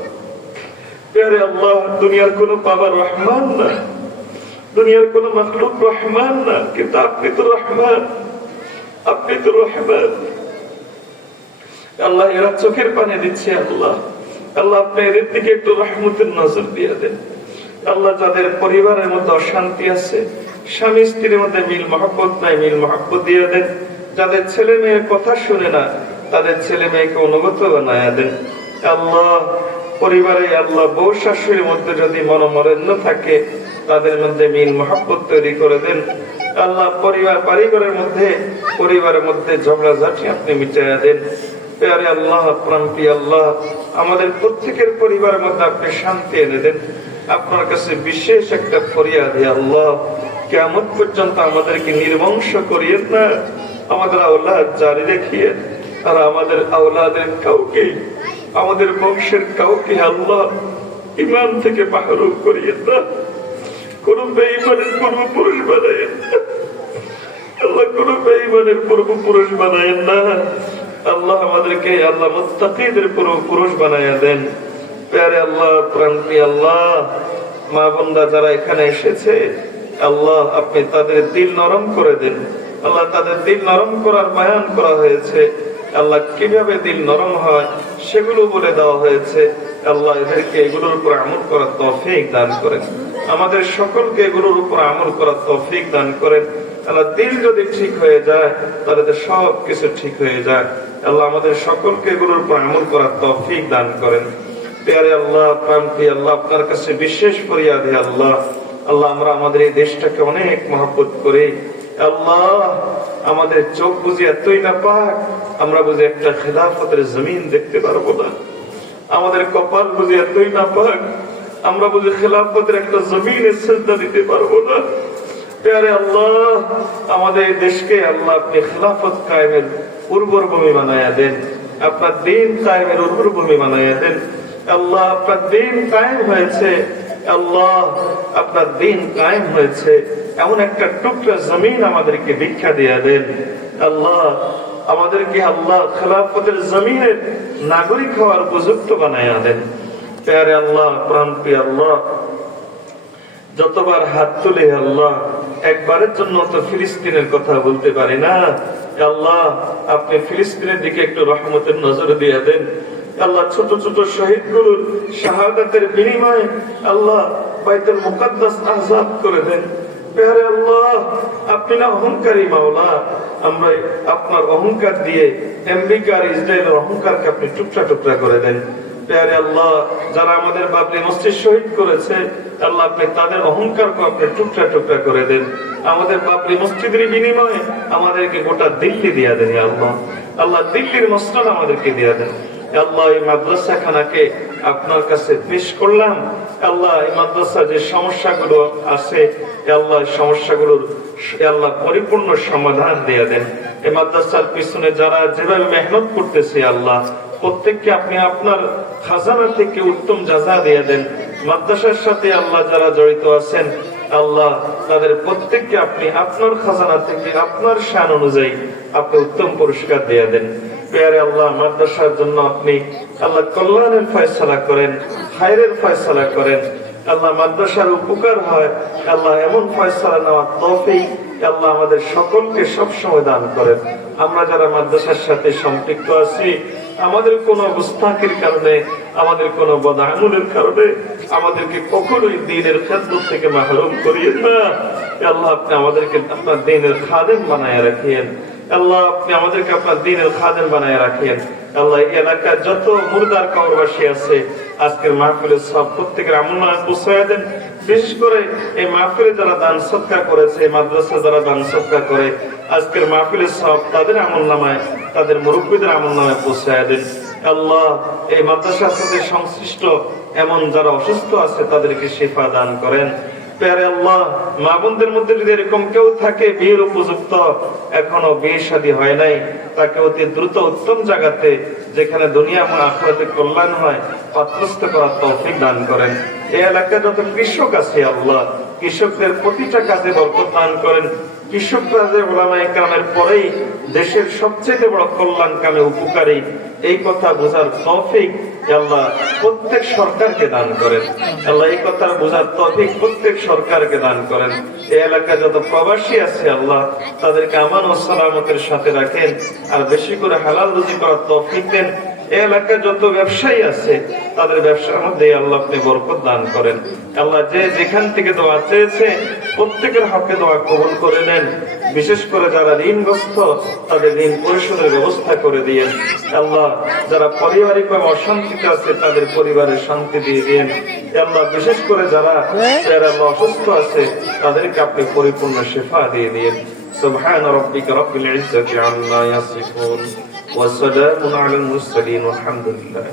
প্যারে আল্লাহ, দুনিয়ার কোনো বাবা রহমান না, দুনিয়ার কোনো মাখলুক রহমান না, কিন্তু আপনি তো রহমান, আপনি তো রহমান। আল্লাহ, এরা চোখের পানি দিচ্ছে, আল্লাহ, আল্লাহ, আপনি এদের দিকে একটু রহমতের নজর দিয়ে দেন। আল্লাহ, যাদের পরিবারের মধ্যে অশান্তি আছে, স্বামী স্ত্রীর মধ্যে মিল মহব্বত নাই, মিল মহব্বত দিয়ে দেন। যাদের ছেলে মেয়ের কথা শুনে না, তাদের ছেলে মেয়েকে অনুগত বানায় দেন। আল্লাহ, পরিবারে আল্লাহ বউ শাশুড়ির মধ্যে যদি মনোমালিন্য থাকে, তাদের মধ্যে মিল মহব্বত তৈরি করে দেন। আল্লাহ, পরিবারের মধ্যে ঝগড়াঝাটি আপনি মিটাইয়া দেন। প্যারে আল্লাহ, প্রাণপ্রিয় আল্লাহ, আমাদের প্রত্যেকের পরিবারের মধ্যে আপনি শান্তি এনে দেন। আপনার কাছে বিশেষ একটা ফরিয়াদ, আল্লাহ, কিয়ামত পর্যন্ত আমাদেরকে নির্বংশ করিয়েন না, আমাদের আওলাদ জারি রেখিয়েন। আর আমাদের আওলাদের কাউকে, আমাদের বংশের কাউকে আল্লাহ ইমান থেকে মাহরুম করিয়েন না, কোন বেঈমানের পূর্বপুরুষ বানায়েন না আল্লাহ, কোন বেঈমানের পূর্বপুরুষ বানায়েন না আল্লাহ। আমাদেরকে আল্লাহ মুত্তাকিদের পূর্বপুরুষ বানায়া দেন। প্যারে আল্লাহ, প্রাণপ্রিয় আল্লাহ, মা বোনরা যারা এখানে এসেছে আল্লাহ, আপনি তাদের দিল নরম করে দেন আল্লাহ। তাদের দিল নরম করার বয়ান করা হয়েছে আল্লাহ, কিভাবে দিল নরম হয় সেগুলো বলে দেওয়া হয়েছে আল্লাহ। এদেরকে এগুলোর উপর আমল করার তৌফিক দান করেন, আমাদের সকলকে এগুলোর উপর আমল করার তৌফিক দান করেন আল্লাহ। দিল যদি ঠিক হয়ে যায় তাহলে তো সব কিছু ঠিক হয়ে যায় আল্লাহ। আমাদের সকলকে এগুলোর উপর আমল করার তৌফিক দান করেন। প্যারে আল্লাহ, প্রাণপ্রিয় আল্লাহ, আপনার কাছে বিশেষ ফরিয়াদ হে আল্লাহ। আল্লাহ, আমরা আমাদের এই দেশটাকে অনেক মহব্বত করি আল্লাহ। আমাদের চোখ বুঝি এতই না পাক, আমরা বুঝি একটা খেলাফতের জমিন দেখতে পারবো না। আমাদের কপাল বুঝি এতই না পাক, আমরা বুঝি খেলাফতের একটা জমিনের সিজদা দিতে পারবো না। প্যারে আল্লাহ, আমাদের দেশকে আল্লাহ আপনি খেলাফত কায়েমের উর্বর ভূমি বানায়া দেন, আপনার দিন কায়েমের উর্বর ভূমি বানায়া দেন আল্লাহ। আপনার দিন কায়েম হয়েছে আল্লাহ, আপনার দিন কায়েম হয়েছে, এমন একটা টুকরা জমিন আমাদেরকে ভিক্ষা দিয়ে দেন আল্লাহ। আমাদেরকে আল্লাহ খেলাফতের জমিনের নাগরিক হওয়ার উপযুক্ত বানায়া দেন। প্যারে আল্লাহ, প্রাণপ্রিয় আল্লাহ, যতবার হাত তুলে আল্লাহ একবারের জন্য তো ফিলিস্তিনের কথা বলতে পারি না আল্লাহ। আপনি ফিলিস্তিনের দিকে একটু রহমতের নজর দিয়ে দেন আল্লাহ। ছোট ছোট শহীদ গুলোর শাহাদাতের বিনিময়ে আল্লাহ বাইতুল মুকাদ্দাস আযাদ করে দেন। প্যারে আল্লাহ, আপনি না অহংকারী মাওলা, আমরা আপনার অহংকার দিয়ে আমেরিকা আর ইসরায়েলের অহংকারকে আপনি টুকরা টুকরা করে দেন। প্যারে আল্লাহ, যারা আমাদের বাবরি মসজিদ শহীদ করেছে আল্লাহ, আপনি তাদের অহংকারকে আপনি টুকরা টুকরা করে দেন। আমাদের বাবরি মসজিদের বিনিময়ে আমাদেরকে গোটা দিল্লি দিয়ে দেন আল্লাহ। আল্লাহ, দিল্লির মসজিদ আমাদেরকে দিয়ে দেন আল্লাহ। এই মাদ্রাসাখানাকে আপনার কাছে পেশ করলাম আল্লাহ। এই মাদ্রাসা যে সমস্যাগুলো আছে আল্লাহ, সমস্যাগুলোর আল্লাহ পরিপূর্ণ সমাধান দিয়ে দেন। এই মাদ্রাসার পিছনে যারা যেভাবে মেহনত করতেছে আল্লাহ, প্রত্যেককে আপনি আপনার খাজানা থেকে উত্তম জাযা দিয়ে দেন। মাদ্রাসার সাথে আল্লাহ যারা জড়িত আছেন আল্লাহ, তাদের প্রত্যেককে আপনি আপনার খাজানা থেকে আপনার শান অনুযায়ী আপনি উত্তম পুরস্কার দিয়ে দেন। প্যারে আল্লাহ, মাদ্রাসার জন্য আপনি আল্লাহ কল্যাণের ফয়সালা করেন, খায়রের ফয়সালা করেন আল্লাহ। মাদ্রাসার উপকার হয় আল্লাহ, এমন ফয়সালা নেওয়ার তৌফিক আল্লাহ আমাদের সকলকে সবসময় দান করেন। আমরা যারা মাদ্রাসার সাথে সম্পৃক্ত আছি, আমাদের কোন গুস্তাখির কারণে, আমাদের কোন বদআমলের কারণে আমাদেরকে কখনোই দ্বীনের খেদমত থেকে মাহরুম করিয়েন না আল্লাহ। আপনি আমাদেরকে আপনার দ্বীনের খাদেম বানায় রাখিয়েন আল্লাহ। আপনি আমাদেরকে আপনার দ্বীনের খাদেম বানায় রাখিয়েন আল্লাহ। এই এলাকার যত মুর্দার কবরবাসী আছে আজকের মাহফিলের সব প্রত্যেকের আমলনামায় পৌঁছায় দেন। বিশেষ করে এই মাহফিলে যারা দান সদকা করেছে, মাদ্রাসা যারা দান সদকা করে, আজকের মাহফিলের সব তাদের আমলনামায়, তাদের মুরব্বীদের আমলনামায় পৌঁছায় দেন আল্লাহ। এই মাদ্রাসার সাথে সংশ্লিষ্ট এমন যারা অসুস্থ আছে তাদেরকে শিফা দান করেন। প্যারে আল্লাহ, মা বোনদের মধ্যে যদি এরকম কেউ থাকে বিয়ের উপযুক্ত, এখনো বিয়ে শাদী হয় নাই, তাকে অতি দ্রুত উত্তম জায়গাতে যেখানে দুনিয়া এবং আখিরাতে কল্যাণ হয় পাত্রস্থ করার তৌফিক দান করেন। এই এলাকায় যত কৃষক আছে আল্লাহ, কৃষকদের প্রতিটা কাজে বরকত দান করেন। কৃষকরা যে উলামায়ে কেরামের পরেই দেশের সবচেয়ে বড় কল্যাণকামী উপকারী, এই কথা বোঝার তৌফিক আল্লাহ প্রত্যেক সরকারকে দান করেন আল্লাহ। এই কথা বোঝার তৌফিক প্রত্যেক সরকারকে দান করেন। এই এলাকায় যত প্রবাসী আছে আল্লাহ, তাদেরকে আমান ও সালামতের সাথে রাখেন, আর বেশি করে হালাল রুজি করার তৌফিক দেন। এই এলাকায় যত ব্যবসায়ী আছে তাদের ব্যবসার মধ্যে আল্লাহ আপনি বরকত দান করেন আল্লাহ। যে যেখান থেকে দোয়া চেয়েছে প্রত্যেকের হকে দোয়া কবুল করে নেন। বিশেষ করে যারা ঋণগ্রস্ত তাদের ঋণ পরিশোধের ব্যবস্থা করে দিয়েন আল্লাহ। যারা পারিবারিক অশান্তিতে আছে তাদের পরিবারের শান্তি দিয়ে দিয়েন আল্লাহ। বিশেষ করে যারা অসুস্থ আছে তাদেরকে আপনি পরিপূর্ণ শিফা দিয়ে দিয়েন। সুবহান রাব্বিকা রাব্বিল ইজ্জাতি আম্মা ইয়াসিফুন ওয়া সালামুন আলাল মুরসালিন ওয়ালহামদুলিল্লাহ।